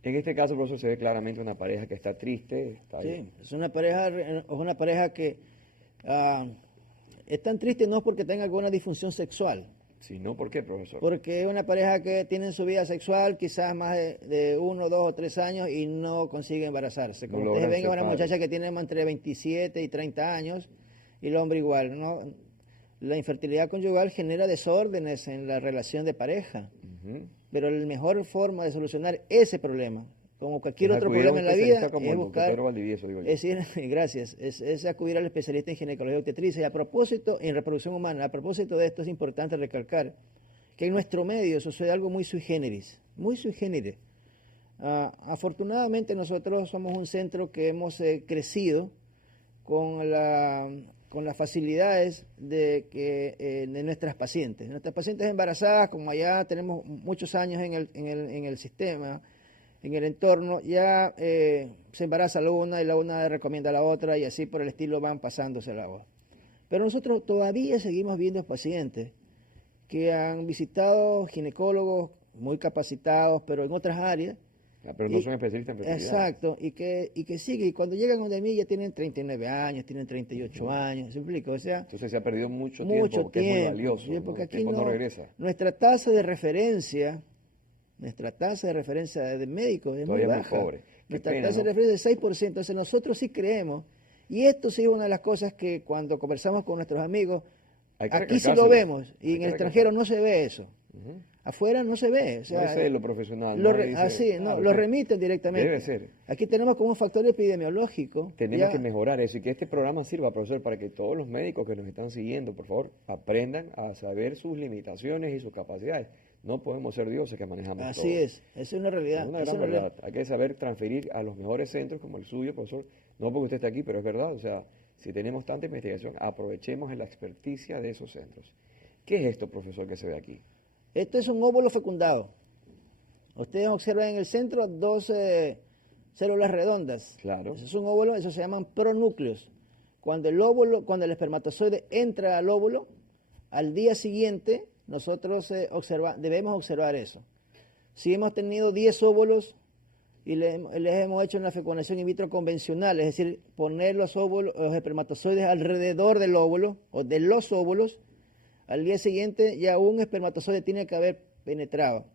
En este caso, profesor, se ve claramente una pareja que está triste. Está ahí. Sí, es una pareja que es tan triste no porque tenga alguna disfunción sexual, Si no, ¿por qué, profesor? porque es una pareja que tiene en su vida sexual quizás más de 1, 2 o 3 años y no consigue embarazarse. No Como logran ustedes ven, ser es una padres. muchacha que tiene entre 27 y 30 años y el hombre igual, ¿no? La infertilidad conyugal genera desórdenes en la relación de pareja, Ujú. pero la mejor forma de solucionar ese problema, como cualquier Es otro acudir a un problema en la vida, especialista como es el doctor buscar... Pedro Valdivieso, digo yo. Es decir, gracias, es acudir al especialista en ginecología obstetricia. Y a propósito, en reproducción humana, a propósito de esto es importante recalcar que en nuestro medio sucede algo muy sui generis, muy sui generis. Afortunadamente nosotros somos un centro que hemos crecido con las facilidades de nuestras pacientes. Nuestras pacientes embarazadas, como allá tenemos muchos años en el sistema, en el entorno, ya se embaraza la una y la una recomienda a la otra y así por el estilo van pasándose la voz. Pero nosotros todavía seguimos viendo pacientes que han visitado ginecólogos muy capacitados, pero en otras áreas. Pero no son especialistas en fertilidad. Exacto, y que sigue, y cuando llegan donde mí ya tienen 39 años, tienen 38 años, ¿se explica? O sea, Entonces se ha perdido mucho mucho tiempo, que es muy tiempo, valioso. sí, porque ¿no? El aquí tiempo no regresa. nuestra tasa de referencia de médicos es Todavía muy es muy baja. pobre. Qué Nuestra pena, tasa de ¿no? referencia es 6%, entonces nosotros sí creemos, y esto sí es una de las cosas que cuando conversamos con nuestros amigos, Hay que aquí sí lo recalcárselo. vemos, y Hay en que el extranjero recalcarlo. no se ve eso. Ujú. Afuera no se ve. O sea, No es lo profesional. lo Nadie dice, así, claro, no, lo sí. remiten directamente. Debe ser. Aquí tenemos como un factor epidemiológico. Tenemos ya, que mejorar eso y que este programa sirva, profesor, para que todos los médicos que nos están siguiendo, por favor, aprendan a saber sus limitaciones y sus capacidades. No podemos ser dioses que manejamos Así todo. es, esa es una realidad. Es una esa gran es una realidad. verdad. Hay que saber transferir a los mejores centros como el suyo, profesor. No porque usted esté aquí, pero es verdad. O sea, si tenemos tanta investigación, aprovechemos en la experticia de esos centros. ¿Qué es esto, profesor, que se ve aquí? Esto es un óvulo fecundado. Ustedes observan en el centro dos células redondas. Claro. Eso es un óvulo, eso se llaman pronúcleos. Cuando el espermatozoide entra al óvulo, al día siguiente nosotros debemos observar eso. Si hemos tenido 10 óvulos y les hemos hecho una fecundación in vitro convencional, es decir, poner los espermatozoides alrededor del óvulo o de los óvulos, al día siguiente ya un espermatozoide tiene que haber penetrado.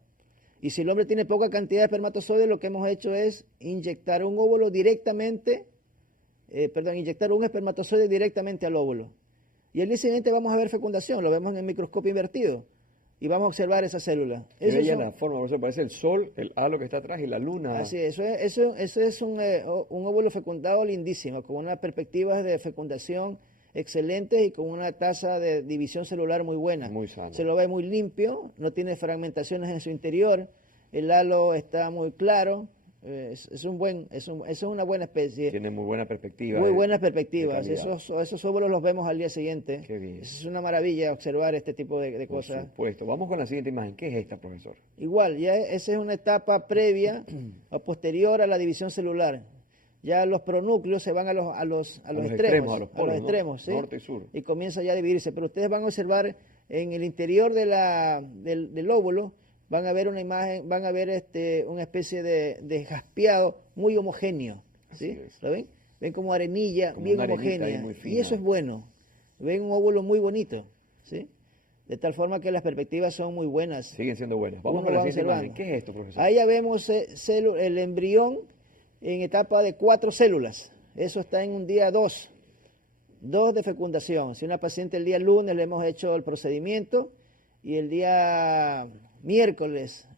Y si el hombre tiene poca cantidad de espermatozoides, lo que hemos hecho es inyectar un óvulo directamente, inyectar un espermatozoide directamente al óvulo. Y al día siguiente vamos a ver fecundación, lo vemos en el microscopio invertido. y vamos a observar esa célula. Qué Esos bella son- la forma, profesor. Parece el sol, el halo que está atrás y la luna. Así es, eso es un óvulo fecundado lindísimo, con unas perspectivas de fecundación excelentes y con una tasa de división celular muy buena. Muy sano. Se lo ve muy limpio, no tiene fragmentaciones en su interior, el halo está muy claro, es una buena especie. Tiene muy buena perspectiva. Muy de- buenas de perspectivas. calidad. Esos óvulos los vemos al día siguiente. Qué bien. Es una maravilla observar este tipo de Por cosas. supuesto. Vamos con la siguiente imagen. ¿Qué es esta, profesor? Igual, ya esa es una etapa previa o posterior a la división celular. Ya los pronúcleos se van a los extremos, a los polos, ¿no? extremos, ¿sí? Norte y sur. Y comienza ya a dividirse. Pero ustedes van a observar en el interior del óvulo, van a ver una imagen, van a ver una especie de jaspeado muy homogéneo. ¿Sí? Así es. ¿Lo ven? Ven como arenilla, Como bien una arenita ahí homogénea. muy Y fina. eso es bueno. Ven un óvulo muy bonito. ¿Sí? De tal forma que las perspectivas son muy buenas. Siguen siendo buenas. Vamos Uno con la va siguiente observando. imagen. ¿Qué es esto, profesor? Ahí ya vemos el embrión en etapa de 4 células. Eso está en un día 2. 2 de fecundación. Si una paciente el día lunes le hemos hecho el procedimiento y el día miércoles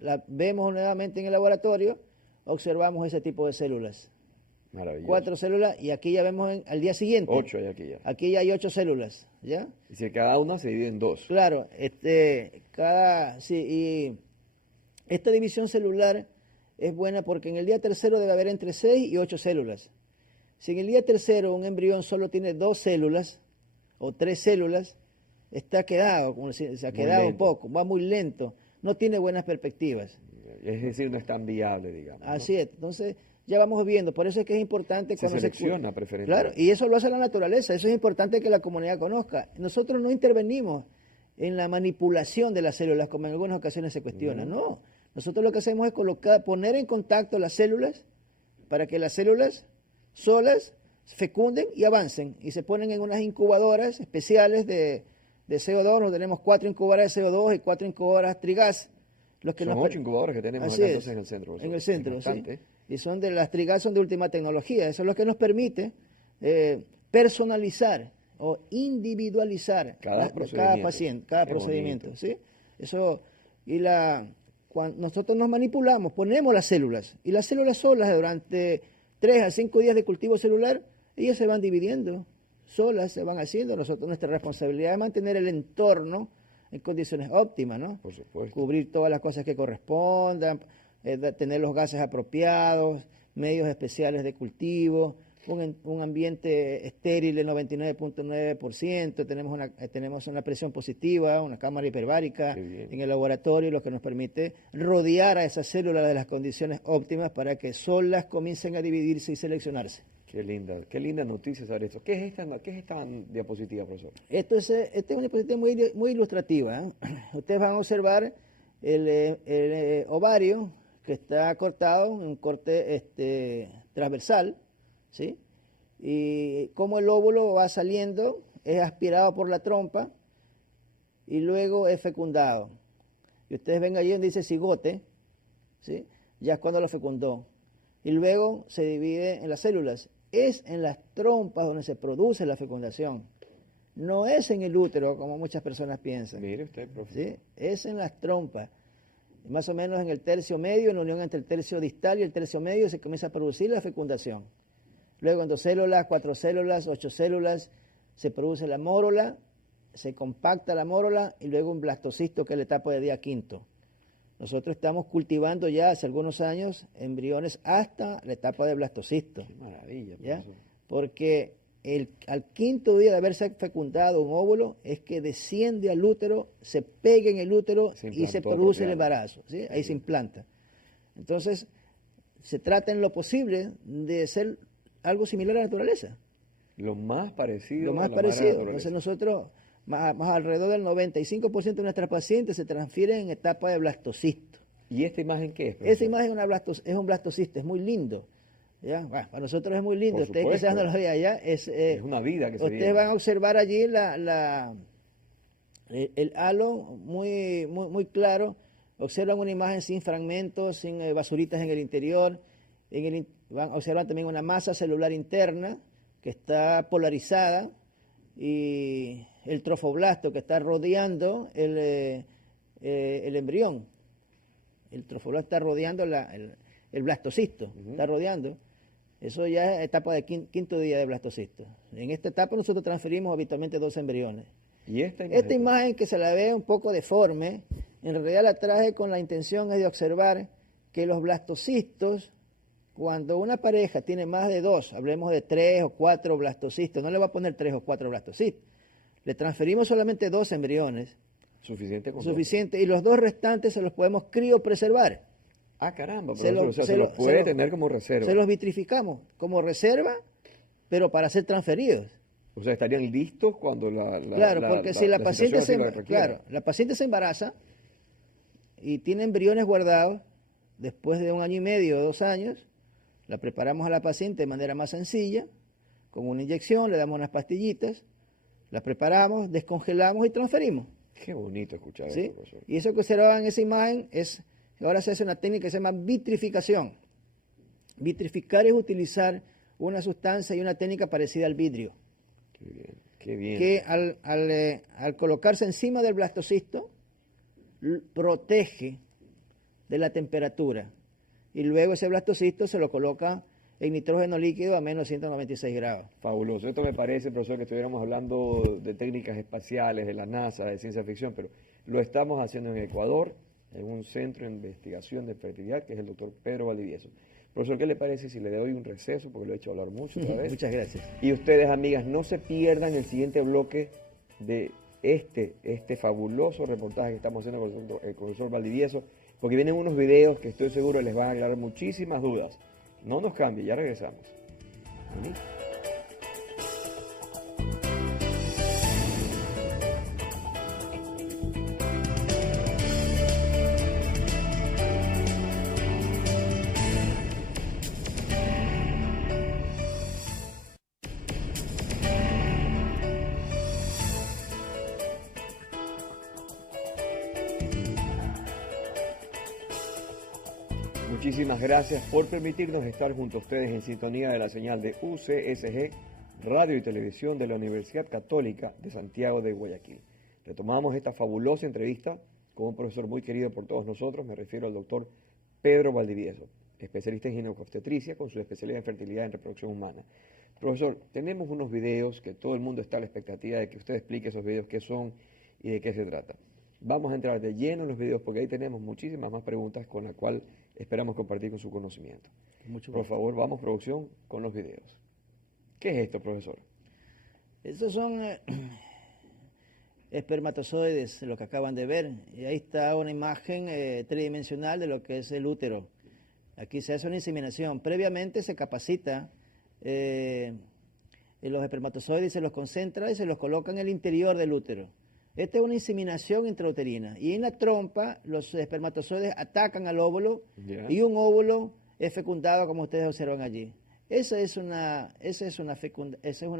la vemos nuevamente en el laboratorio, observamos ese tipo de células. Maravilloso. 4 células y aquí ya vemos al día siguiente. 8 hay aquí ya. Aquí ya hay 8 células, ¿ya? Y si cada una se divide en 2. Claro, y esta división celular es buena porque en el día tercero debe haber entre 6 y 8 células. Si en el día tercero un embrión solo tiene 2 células o 3 células, está quedado, como se ha Muy quedado un lento. poco, va muy lento, no tiene buenas perspectivas. Es decir, no es tan viable, digamos. ¿no? Así es, entonces ya vamos viendo, por eso es que es importante Se cuando selecciona preferentemente. Claro, y eso lo hace la naturaleza, eso es importante que la comunidad conozca. Nosotros no intervenimos en la manipulación de las células, como en algunas ocasiones se cuestiona, no. Nosotros lo que hacemos es poner en contacto las células para que las células solas fecunden y avancen y se ponen en unas incubadoras especiales de CO2. Nosotros tenemos 4 incubadoras de CO2 y 4 incubadoras Trigas. Los que Son nos 8 incubadoras que tenemos Así acá es, entonces en el centro. en profesor. el centro, Es sí. bastante. Y son de las Trigas, son de última tecnología. Eso es lo que nos permite personalizar o individualizar Cada cada procedimiento. paciente, cada Qué procedimiento, bonito. ¿sí? Eso cuando nosotros nos manipulamos, ponemos las células y las células solas durante 3 a 5 días de cultivo celular, ellas se van dividiendo, solas se van haciendo. Nuestra responsabilidad es mantener el entorno en condiciones óptimas, ¿no? Por supuesto. Cubrir todas las cosas que correspondan, tener los gases apropiados, medios especiales de cultivo, un ambiente estéril del 99.9%, tenemos una presión positiva, una cámara hiperbárica Qué bien. en el laboratorio, lo que nos permite rodear a esas células de las condiciones óptimas para que solas comiencen a dividirse y seleccionarse. Qué linda noticia saber esto. ¿Qué es esta diapositiva, profesor? Esta es una diapositiva muy ilustrativa, ¿eh? Ustedes van a observar el ovario que está cortado en un corte transversal, ¿sí? Y cómo el óvulo va saliendo, es aspirado por la trompa y luego es fecundado. Y ustedes ven allí donde dice cigote, ¿sí? Ya es cuando lo fecundó. Y luego se divide en las células. Es en las trompas donde se produce la fecundación. No es en el útero, como muchas personas piensan. Mire usted, profesor. ¿Sí? Es en las trompas. Más o menos en el tercio medio, en la unión entre el tercio distal y el tercio medio, se comienza a producir la fecundación. Luego en 2 células, 4 células, 8 células, se produce la mórula, se compacta la mórula y luego un blastocisto, que es la etapa de día quinto. Nosotros estamos cultivando ya hace algunos años embriones hasta la etapa de blastocisto. Qué maravilla, ¿Ya? profesor. Porque al quinto día de haberse fecundado un óvulo es que desciende al útero, se pega en el útero Se y se implantó produce el apropiadamente. embarazo, ¿sí? Ahí se implanta. Entonces, se trata en lo posible de ser algo similar a la naturaleza, Lo más parecido lo a más la madre parecido. naturaleza. Entonces nosotros, más alrededor del 95% de nuestras pacientes se transfieren en etapa de blastocisto. ¿Y esta imagen qué es, Esa profesor? imagen es un blastocisto, es muy lindo. ¿Ya? Bueno, para nosotros es muy lindo. Por Ustedes que supuesto. sean de los de allá, Es una vida que se ustedes viene. van a observar allí el halo muy claro. Observan una imagen sin fragmentos, sin basuritas en el interior. Van a observar también una masa celular interna que está polarizada y el trofoblasto que está rodeando el embrión. El trofoblast está rodeando el blastocisto, está rodeando. Eso ya es etapa de quinto día de blastocisto. En esta etapa nosotros transferimos habitualmente 2 embriones. ¿Y Esta imagen que se la ve un poco deforme, en realidad la traje con la intención de observar que los blastocistos, cuando una pareja tiene más de 2, hablemos de 3 o 4 blastocistos, no le va a poner 3 o 4 blastocistos, le transferimos solamente 2 embriones. Suficiente, y los 2 restantes se los podemos criopreservar. Ah, caramba, se los puede tener como reserva. Se los vitrificamos como reserva, pero para ser transferidos. O sea, estarían listos cuando Claro, porque si la paciente la paciente se embaraza y tiene embriones guardados, después de 1 año y medio o 2 años, la preparamos a la paciente de manera más sencilla, con una inyección, le damos unas pastillitas, la preparamos, descongelamos y transferimos. Qué bonito escuchar ¿Sí? eso, profesor. Y eso que observaban en esa imagen ahora se hace una técnica que se llama vitrificación. Vitrificar es utilizar una sustancia y una técnica parecida al vidrio. Qué bien, qué bien. Que al colocarse encima del blastocisto, protege de la temperatura. Y luego ese blastocisto se lo coloca en nitrógeno líquido a menos 196 grados. Fabuloso. Esto me parece, profesor, que estuviéramos hablando de técnicas espaciales, de la NASA, de ciencia ficción, pero lo estamos haciendo en Ecuador, en un centro de investigación de fertilidad, que es el doctor Pedro Valdivieso. Profesor, ¿qué le parece si le doy un receso? Porque lo he hecho hablar mucho otra vez. Muchas gracias. Y ustedes, amigas, no se pierdan el siguiente bloque de este fabuloso reportaje que estamos haciendo con el profesor Valdivieso, porque vienen unos videos que estoy seguro les van a aclarar muchísimas dudas. No nos cambie, ya regresamos. Muchísimas gracias por permitirnos estar junto a ustedes en sintonía de la señal de UCSG, Radio y Televisión de la Universidad Católica de Santiago de Guayaquil. Retomamos esta fabulosa entrevista con un profesor muy querido por todos nosotros, me refiero al doctor Pedro Valdivieso, especialista en ginecobstetricia con su especialidad en fertilidad en reproducción humana. Profesor, tenemos unos videos que todo el mundo está a la expectativa de que usted explique esos videos qué son y de qué se trata. Vamos a entrar de lleno en los videos porque ahí tenemos muchísimas más preguntas con las cuales esperamos compartir con su conocimiento. Por favor, vamos, producción, con los videos. ¿Qué es esto, profesor? Estos son espermatozoides, lo que acaban de ver. Y ahí está una imagen tridimensional de lo que es el útero. Aquí se hace una inseminación. Previamente se capacita en los espermatozoides, se los concentra y se los coloca en el interior del útero. Esta es una inseminación intrauterina. Y en la trompa, los espermatozoides atacan al óvulo y un óvulo es fecundado, como ustedes observan allí. Esa es una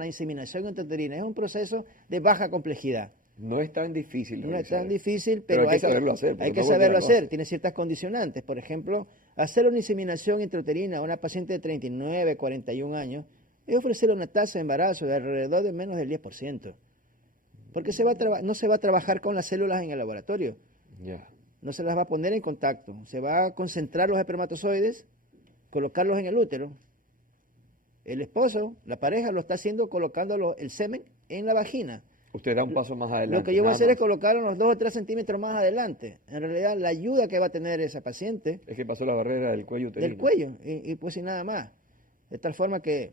inseminación intrauterina. Es un proceso de baja complejidad. No es tan difícil. No es tan difícil, pero hay que saberlo hacer. Hay que saberlo hacer. Tiene ciertas condicionantes. Por ejemplo, hacer una inseminación intrauterina a una paciente de 39, 41 años es ofrecerle una tasa de embarazo de alrededor de menos del 10%. Porque no se va a trabajar con las células en el laboratorio. No se las va a poner en contacto. Se va a concentrar los espermatozoides, colocarlos en el útero. El esposo, la pareja, lo está haciendo colocando el semen en la vagina. Usted da un paso más adelante. Lo que yo voy a hacer es colocar unos 2 o 3 centímetros más adelante. En realidad, la ayuda que va a tener esa paciente... Es que pasó la barrera del cuello uterino. Del cuello, y pues sin nada más. De tal forma que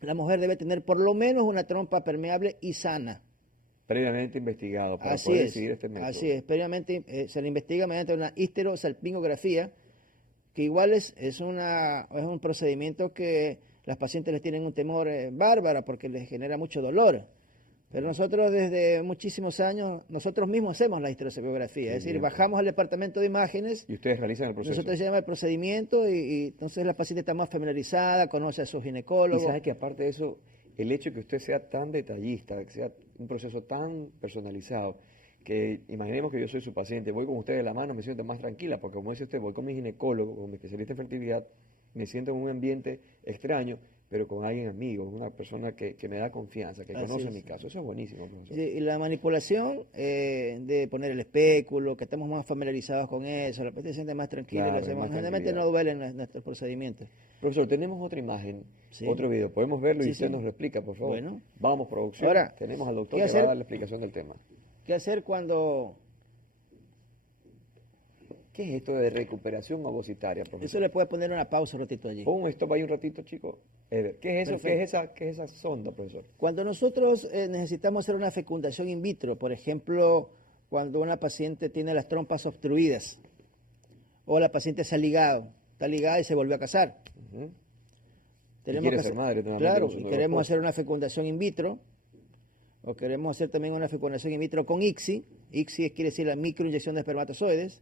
la mujer debe tener por lo menos una trompa permeable y sana. Previamente investigado para poder decidir este método. Así es, previamente se le investiga mediante una histerosalpingografía, que igual es un procedimiento que las pacientes les tienen un temor bárbaro porque les genera mucho dolor. Pero nosotros desde muchísimos años, nosotros mismos hacemos la histerosalpingografía, es decir, bajamos al departamento de imágenes. Y ustedes realizan el proceso. Nosotros hacemos el procedimiento y entonces la paciente está más familiarizada, conoce a su ginecólogo. Y sabe que aparte de eso, el hecho de que usted sea tan detallista, que sea un proceso tan personalizado, que imaginemos que yo soy su paciente, voy con usted de la mano, me siento más tranquila, porque como dice usted, voy con mi ginecólogo, con mi especialista en fertilidad, me siento en un ambiente extraño, pero con alguien amigo, una persona que me da confianza, que Así conoce es. mi caso. Eso es buenísimo, profesor. Y la manipulación de poner el espéculo, que estamos más familiarizados con eso, la paciente se siente más tranquila y lo Claro, hay hacemos. más Generalmente no tranquilidad. duelen nuestros procedimientos. Profesor, tenemos otra imagen, Sí. otro video. ¿Podemos verlo y Sí, usted sí. nos lo explica, por favor? Bueno. Vamos, producción. Ahora, Tenemos al doctor ¿qué que va a hacer? dar la explicación del tema. ¿Qué hacer cuando ¿Qué es esto de recuperación ovocitaria, profesor? eso le puede poner una pausa un ratito allí? Pon un stop ahí un ratito, chicos. ¿Qué es eso? Perfecto. ¿Qué es esa sonda, profesor? Cuando nosotros necesitamos hacer una fecundación in vitro, por ejemplo, cuando una paciente tiene las trompas obstruidas o la paciente está ligada y se volvió a casar. Ujú. Tenemos quiere que ser hacer- madre nuevamente claro, con su y nuevo queremos esposo. hacer una fecundación in vitro, o queremos hacer también una fecundación in vitro con ICSI. ICSI quiere decir la microinyección de espermatozoides.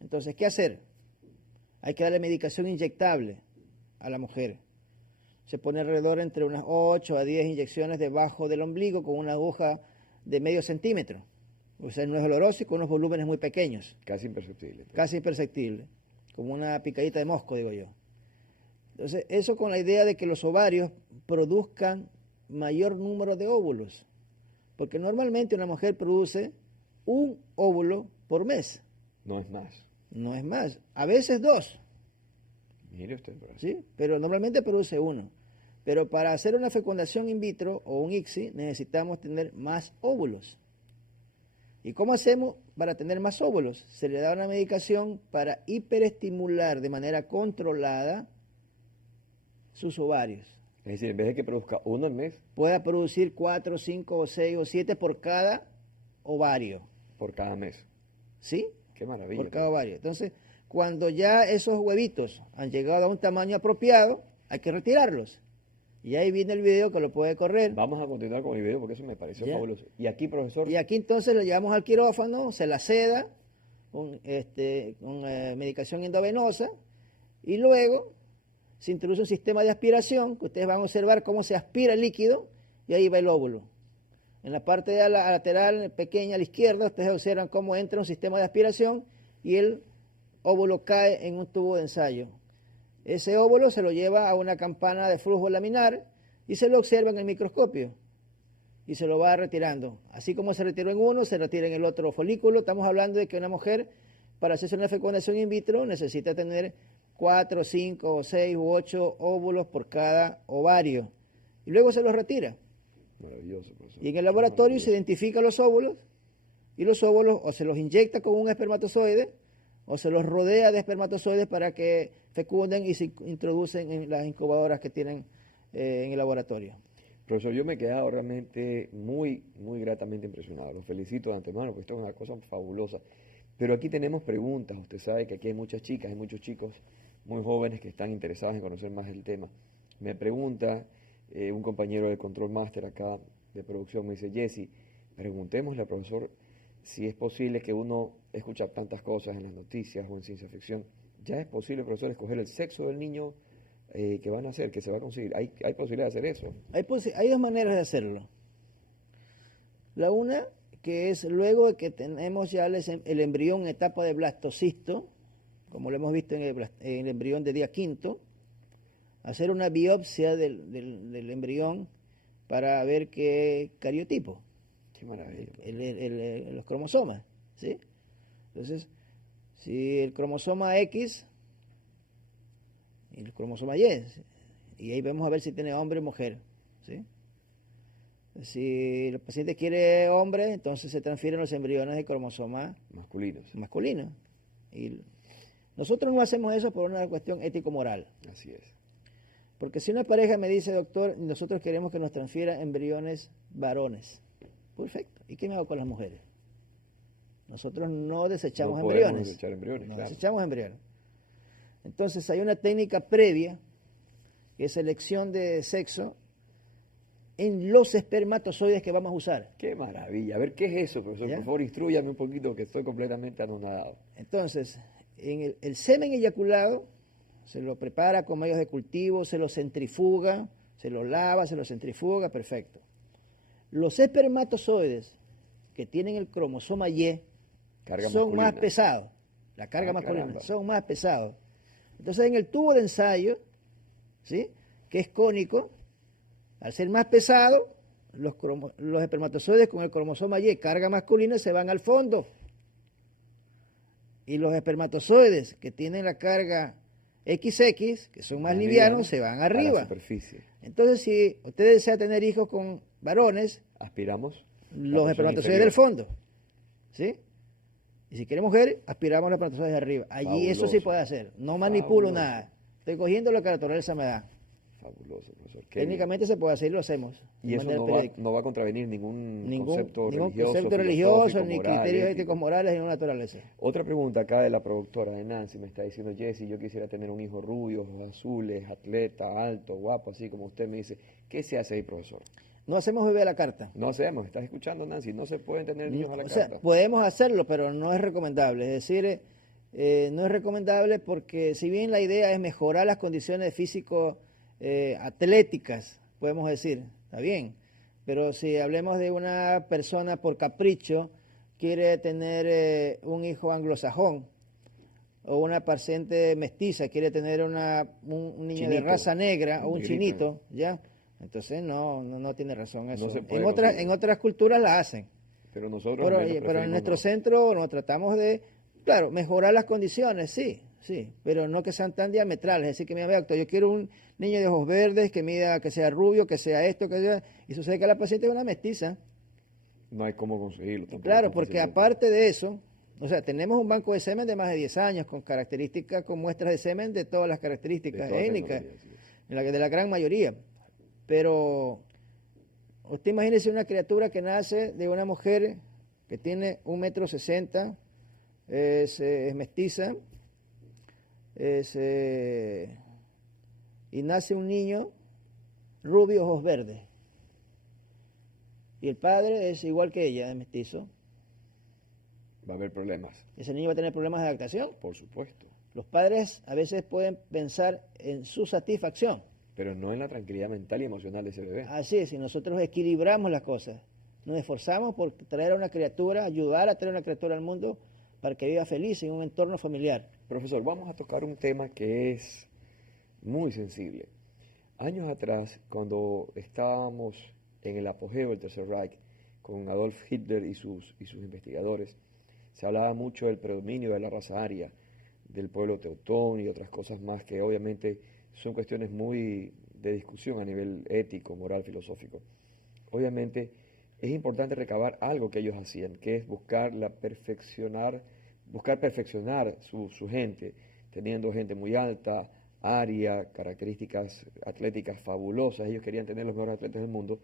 Entonces, ¿qué hacer? Hay que darle medicación inyectable a la mujer. Se pone alrededor entre unas 8 a 10 inyecciones debajo del ombligo con una aguja de medio centímetro. O sea, no es doloroso y con unos volúmenes muy pequeños, Casi imperceptible. casi imperceptible, como una picadita de mosco, digo yo. Entonces, eso con la idea de que los ovarios produzcan mayor número de óvulos, porque normalmente una mujer produce un óvulo por mes, No es más. no es más, a veces dos, Mire usted, profesor. ¿sí? Pero normalmente produce uno. Pero para hacer una fecundación in vitro o un ICSI necesitamos tener más óvulos. ¿Y cómo hacemos para tener más óvulos? Se le da una medicación para hiperestimular de manera controlada sus ovarios. Es decir, en vez de que produzca uno al mes, Pueda producir 4, 5 o 6 o 7 por cada ovario, por cada mes. ¿sí? Qué maravilla. Por cada ovario. Entonces, cuando ya esos huevitos han llegado a un tamaño apropiado, hay que retirarlos. Y ahí viene el video que lo puede correr. Vamos a continuar con el video porque eso me pareció Ya. fabuloso. Y aquí, profesor, Y aquí entonces lo llevamos al quirófano, se la seda con medicación endovenosa y luego se introduce un sistema de aspiración que ustedes van a observar cómo se aspira el líquido y ahí va el óvulo. En la parte de la lateral pequeña a la izquierda ustedes observan cómo entra un sistema de aspiración y el óvulo cae en un tubo de ensayo. Ese óvulo se lo lleva a una campana de flujo laminar y se lo observa en el microscopio y se lo va retirando. Así como se retiró en uno, se retira en el otro folículo. Estamos hablando de que una mujer, para hacerse una fecundación in vitro, necesita tener 4, 5, 6 u 8 óvulos por cada ovario. Y luego se los retira. maravilloso, profesor. Y en el laboratorio se Maravilloso. identifica los óvulos y los óvulos o se los inyecta con un espermatozoide o se los rodea de espermatozoides para que fecunden y se introducen en las incubadoras que tienen en el laboratorio. Profesor, yo me he quedado realmente muy, muy gratamente impresionado. Los felicito de antemano porque esto es una cosa fabulosa. Pero aquí tenemos preguntas. Usted sabe que aquí hay muchas chicas, hay muchos chicos muy jóvenes que están interesados en conocer más el tema. Me pregunta un compañero de Control Master acá de producción, me dice, Jesse, preguntémosle al profesor si es posible que uno escucha tantas cosas en las noticias o en ciencia ficción. ¿Ya es posible, profesor, escoger el sexo del niño que van a hacer, que se va a conseguir? ¿Hay posibilidad de hacer eso? Hay dos maneras de hacerlo. La una, que es luego de que tenemos ya el embrión en etapa de blastocisto, como lo hemos visto en el embrión de día quinto, hacer una biopsia del embrión para ver qué cariotipo, Qué maravilla. los cromosomas, ¿sí? Entonces, si el cromosoma X y el cromosoma Y, y ahí vamos a ver si tiene hombre o mujer, ¿sí? Si el paciente quiere hombre, entonces se transfieren los embriones de cromosoma Masculinos. masculino. Y nosotros no hacemos eso por una cuestión ético-moral. Así es. Porque si una pareja me dice, doctor, nosotros queremos que nos transfiera embriones varones, perfecto. ¿Y qué me hago con las mujeres? Nosotros no desechamos No podemos embriones. desechar embriones, No claro. desechamos embriones. Entonces hay una técnica previa, que es selección de sexo, en los espermatozoides que vamos a usar. Qué maravilla. A ver, ¿qué es eso, profesor? ¿Ya? Por favor, instrúyame un poquito que estoy completamente anonadado. Entonces, en el semen eyaculado se lo prepara con medios de cultivo, se lo centrifuga, se lo lava, se lo centrifuga, perfecto. Los espermatozoides que tienen el cromosoma Y Carga son más masculina. pesados, la carga Ah, masculina, caramba. son más pesados. Entonces, en el tubo de ensayo, ¿sí? que es cónico, al ser más pesado, los espermatozoides con el cromosoma Y, carga masculina, se van al fondo. Y los espermatozoides que tienen la carga XX, que son más livianos, se van arriba. A la superficie. Entonces, si usted desea tener hijos con varones, aspiramos los espermatozoides del fondo. ¿Sí? Y si quiere mujer, aspiramos los espermatozoides de arriba. Allí fabuloso. Eso sí puede hacer. No manipulo fabuloso. Nada. Estoy cogiendo lo que la naturaleza me da. Fabuloso, profesor. Técnicamente se puede hacer y lo hacemos. Y eso no va a contravenir ningún concepto religioso, ni criterios éticos morales, ni naturaleza. Otra pregunta acá de la productora de Nancy me está diciendo: Jesse, yo quisiera tener un hijo rubio, azules, atleta, alto, guapo, así como usted me dice. ¿Qué se hace ahí, profesor? No hacemos bebé a la carta. No hacemos, estás escuchando, Nancy, no se pueden tener niños a la carta. Sea, podemos hacerlo, pero no es recomendable. Es decir, no es recomendable porque si bien la idea es mejorar las condiciones físico atléticas, podemos decir, está bien, pero si hablemos de una persona por capricho, quiere tener un hijo anglosajón, o una paciente mestiza, quiere tener un niño chinito, de raza negra, o un chinito, ¿ya? Entonces no tiene razón eso. No en otras culturas la hacen. Pero nosotros pero en nuestro centro nos tratamos de, claro, mejorar las condiciones, sí, pero no que sean tan diametrales. Es decir, que mira, doctor, yo quiero un niño de ojos verdes, que sea rubio, que sea esto, que sea... Y sucede que la paciente es una mestiza. No hay cómo conseguirlo. Claro, porque aparte de eso, o sea, tenemos un banco de semen de más de 10 años con características, con muestras de semen de todas las características étnicas, de la gran mayoría. Pero usted imagínese una criatura que nace de una mujer que tiene 1,60 m, es mestiza, y nace un niño rubio, ojos verdes. Y el padre es igual que ella, es mestizo. Va a haber problemas. ¿Ese niño va a tener problemas de adaptación? Por supuesto. Los padres a veces pueden pensar en su satisfacción. Pero no en la tranquilidad mental y emocional de ese bebé. Así es, si nosotros equilibramos las cosas, nos esforzamos por traer a una criatura, ayudar a traer una criatura al mundo para que viva feliz en un entorno familiar. Profesor, vamos a tocar un tema que es muy sensible. Años atrás, cuando estábamos en el apogeo del Tercer Reich, con Adolf Hitler y sus investigadores, se hablaba mucho del predominio de la raza aria, del pueblo teutón y otras cosas más que obviamente son cuestiones muy de discusión a nivel ético, moral, filosófico. Obviamente es importante recabar algo que ellos hacían, que es buscar perfeccionar su gente, teniendo gente muy alta, aria, características atléticas fabulosas. Ellos querían tener los mejores atletas del mundo.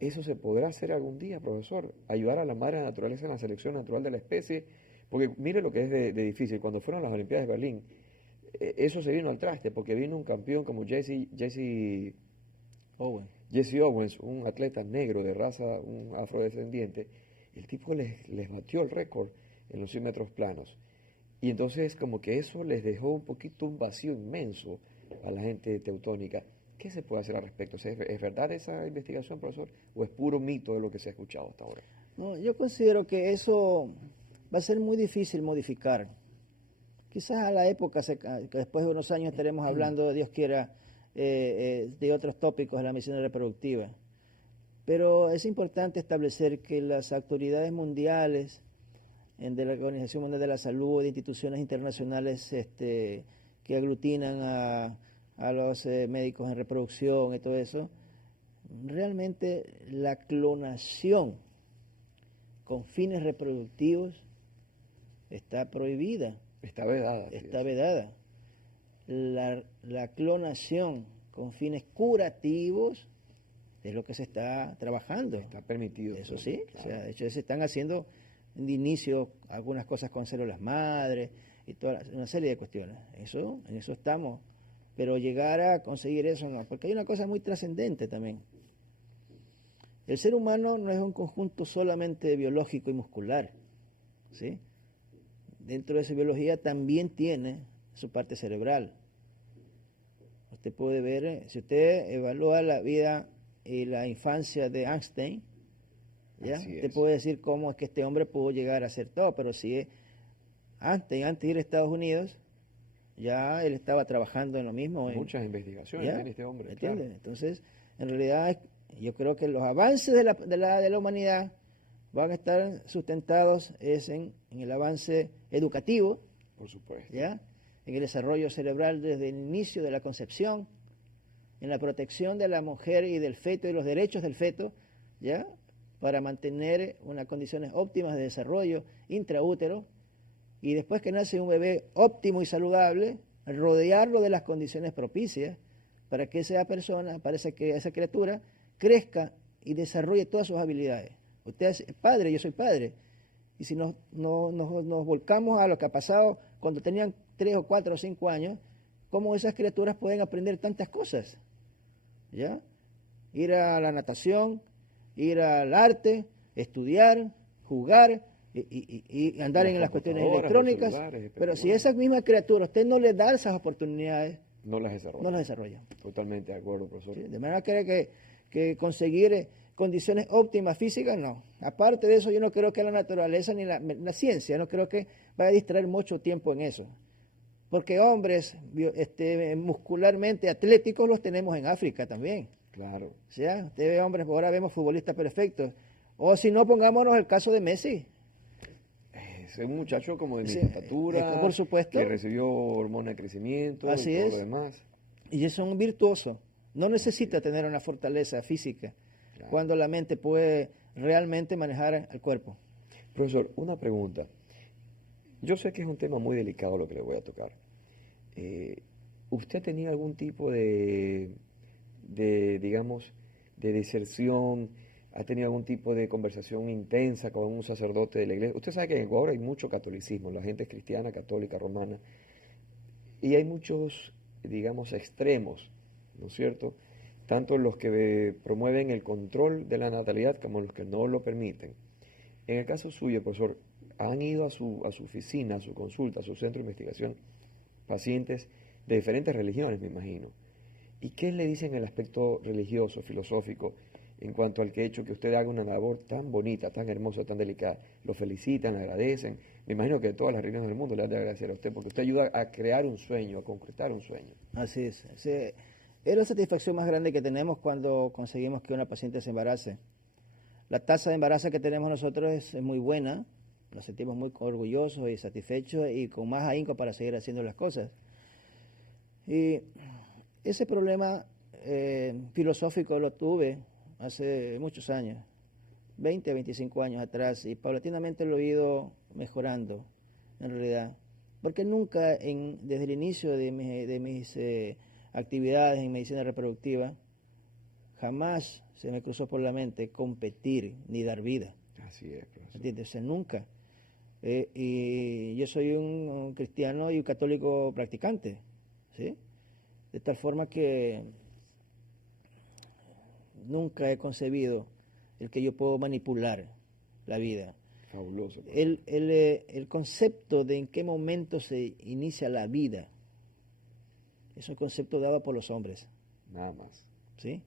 ¿Eso se podrá hacer algún día, profesor? Ayudar a la madre naturaleza en la selección natural de la especie. Porque mire lo que es de difícil. Cuando fueron las Olimpiadas de Berlín, eso se vino al traste, porque vino un campeón como Jesse Owens, un atleta negro de raza, un afrodescendiente. El tipo les batió el récord en los 100 metros planos. Y entonces como que eso les dejó un vacío inmenso a la gente teutónica. ¿Qué se puede hacer al respecto? ¿Es verdad esa investigación, profesor? ¿O es puro mito de lo que se ha escuchado hasta ahora? No, yo considero que eso va a ser muy difícil modificar. Quizás a la época, que después de unos años estaremos hablando, Dios quiera, de otros tópicos de la medicina reproductiva. Pero es importante establecer que las autoridades mundiales, de la Organización Mundial de la Salud, de instituciones internacionales que aglutinan a los médicos en reproducción y todo eso, realmente la clonación con fines reproductivos está prohibida. Está vedada. Está vedada. La clonación con fines curativos es lo que se está trabajando. Está permitido. Eso sí, claro. O sea, de hecho se están haciendo de inicio algunas cosas con células madre y una serie de cuestiones. En eso estamos. Pero llegar a conseguir eso no, porque hay una cosa muy trascendente también. El ser humano no es un conjunto solamente biológico y muscular, ¿sí? Dentro de esa biología también tiene su parte cerebral. Usted puede ver, si usted evalúa la vida y la infancia de Einstein, ¿ya? Usted puede decir cómo es que este hombre pudo llegar a ser todo, pero si antes de ir a Estados Unidos, ya él estaba trabajando en lo mismo. Muchas investigaciones ¿ya? tiene este hombre. ¿Entiendes? Claro. Entonces, en realidad, yo creo que los avances de la humanidad van a estar sustentados en el avance educativo, Por supuesto. ¿ya? En el desarrollo cerebral desde el inicio de la concepción, en la protección de la mujer y del feto y los derechos del feto, ¿ya? Para mantener unas condiciones óptimas de desarrollo intraútero, y después que nace un bebé óptimo y saludable, rodearlo de las condiciones propicias para que esa persona, para que esa criatura crezca y desarrolle todas sus habilidades. Usted es padre, yo soy padre. Y si nos volcamos a lo que ha pasado cuando tenían 3 o 4 o 5 años, cómo esas criaturas pueden aprender tantas cosas. ¿Ya? Ir a la natación, ir al arte, estudiar, jugar y andar en las cuestiones electrónicas. Pero si esa misma criatura usted no le da esas oportunidades, no las desarrolla. No las desarrolla. Totalmente de acuerdo, profesor. Sí, de manera que conseguir condiciones óptimas físicas, no. Aparte de eso, yo no creo que la naturaleza ni la ciencia, no creo que vaya a distraer mucho tiempo en eso. Porque hombres muscularmente atléticos los tenemos en África también. Claro. ¿Ya? Usted ve hombres, ahora vemos futbolistas perfectos. O si no, pongámonos el caso de Messi. Es un muchacho como de mi Sí, estatura, por supuesto. que recibió hormona de crecimiento Así y todo es. lo demás. Y es un virtuoso. No necesita tener una fortaleza física, Claro. cuando la mente puede realmente manejar al cuerpo. Profesor, una pregunta. Yo sé que es un tema muy delicado lo que le voy a tocar. ¿Usted ha tenido algún tipo digamos, de deserción? ¿Ha tenido algún tipo de conversación intensa con un sacerdote de la iglesia? Usted sabe que en Ecuador hay mucho catolicismo, la gente es cristiana, católica, romana, y hay muchos, digamos, extremos, ¿no es cierto? Tanto los que promueven el control de la natalidad como los que no lo permiten. En el caso suyo, profesor, han ido a su oficina, a su consulta, a su centro de investigación, pacientes de diferentes religiones, me imagino. ¿Y qué le dicen en el aspecto religioso, filosófico, en cuanto al que hecho que usted haga una labor tan bonita, tan hermosa, tan delicada? Lo felicitan, le agradecen. Me imagino que todas las religiones del mundo le han de agradecer a usted, porque usted ayuda a crear un sueño, a concretar un sueño. Así es. Es la satisfacción más grande que tenemos cuando conseguimos que una paciente se embarace. La tasa de embarazo que tenemos nosotros es muy buena, nos sentimos muy orgullosos y satisfechos y con más ahínco para seguir haciendo las cosas. Y ese problema filosófico lo tuve hace muchos años, 20, 25 años atrás, y paulatinamente lo he ido mejorando, en realidad. Porque nunca, desde el inicio de mis actividades en medicina reproductiva, jamás se me cruzó por la mente competir ni dar vida. Así es, profesor. ¿Entiendes? O sea, nunca. Y yo soy un cristiano y un católico practicante, ¿sí? De tal forma que nunca he concebido el que yo puedo manipular la vida. Fabuloso. El concepto de en qué momento se inicia la vida es un concepto dado por los hombres. Nada más. ¿Sí?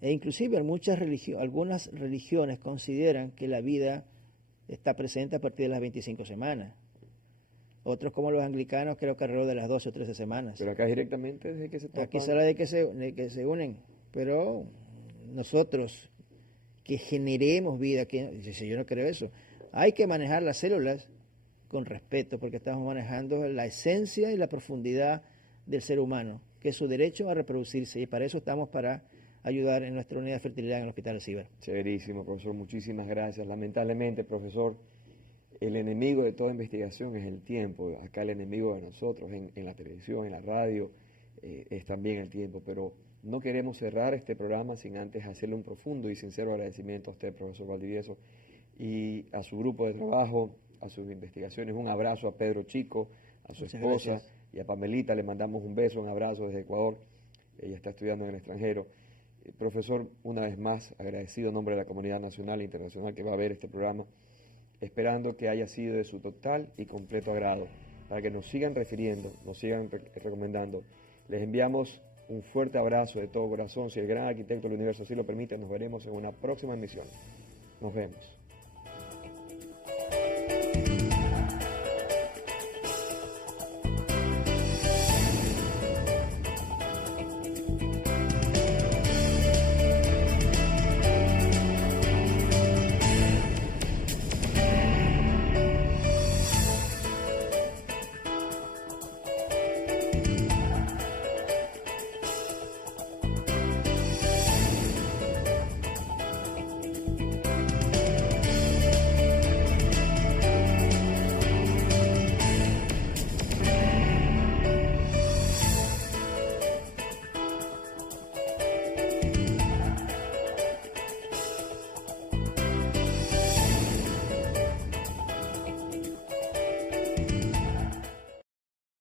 E inclusive algunas religiones consideran que la vida está presente a partir de las 25 semanas. Otros, como los anglicanos, creo que alrededor de las 12 o 13 semanas. Pero acá directamente desde que se topan. Aquí sale de que se unen, pero nosotros que generemos vida, yo no creo eso. Hay que manejar las células con respeto, porque estamos manejando la esencia y la profundidad del ser humano, que es su derecho a reproducirse, y para eso estamos, para ayudar en nuestra unidad de fertilidad en el Hospital Ciber. Chéverísimo, profesor, muchísimas gracias. Lamentablemente, profesor, el enemigo de toda investigación es el tiempo. Acá el enemigo de nosotros, en la televisión, en la radio, es también el tiempo. Pero no queremos cerrar este programa sin antes hacerle un profundo y sincero agradecimiento a usted, profesor Valdivieso, y a su grupo de trabajo, a sus investigaciones. Un abrazo a Pedro Chico, a su esposa y a Pamelita. Le mandamos un beso, un abrazo desde Ecuador. Ella está estudiando en el extranjero. Profesor, una vez más, agradecido en nombre de la comunidad nacional e internacional que va a ver este programa, esperando que haya sido de su total y completo agrado, para que nos sigan refiriendo, nos sigan recomendando. Les enviamos un fuerte abrazo de todo corazón. Si el gran arquitecto del universo así lo permite, nos veremos en una próxima emisión. Nos vemos.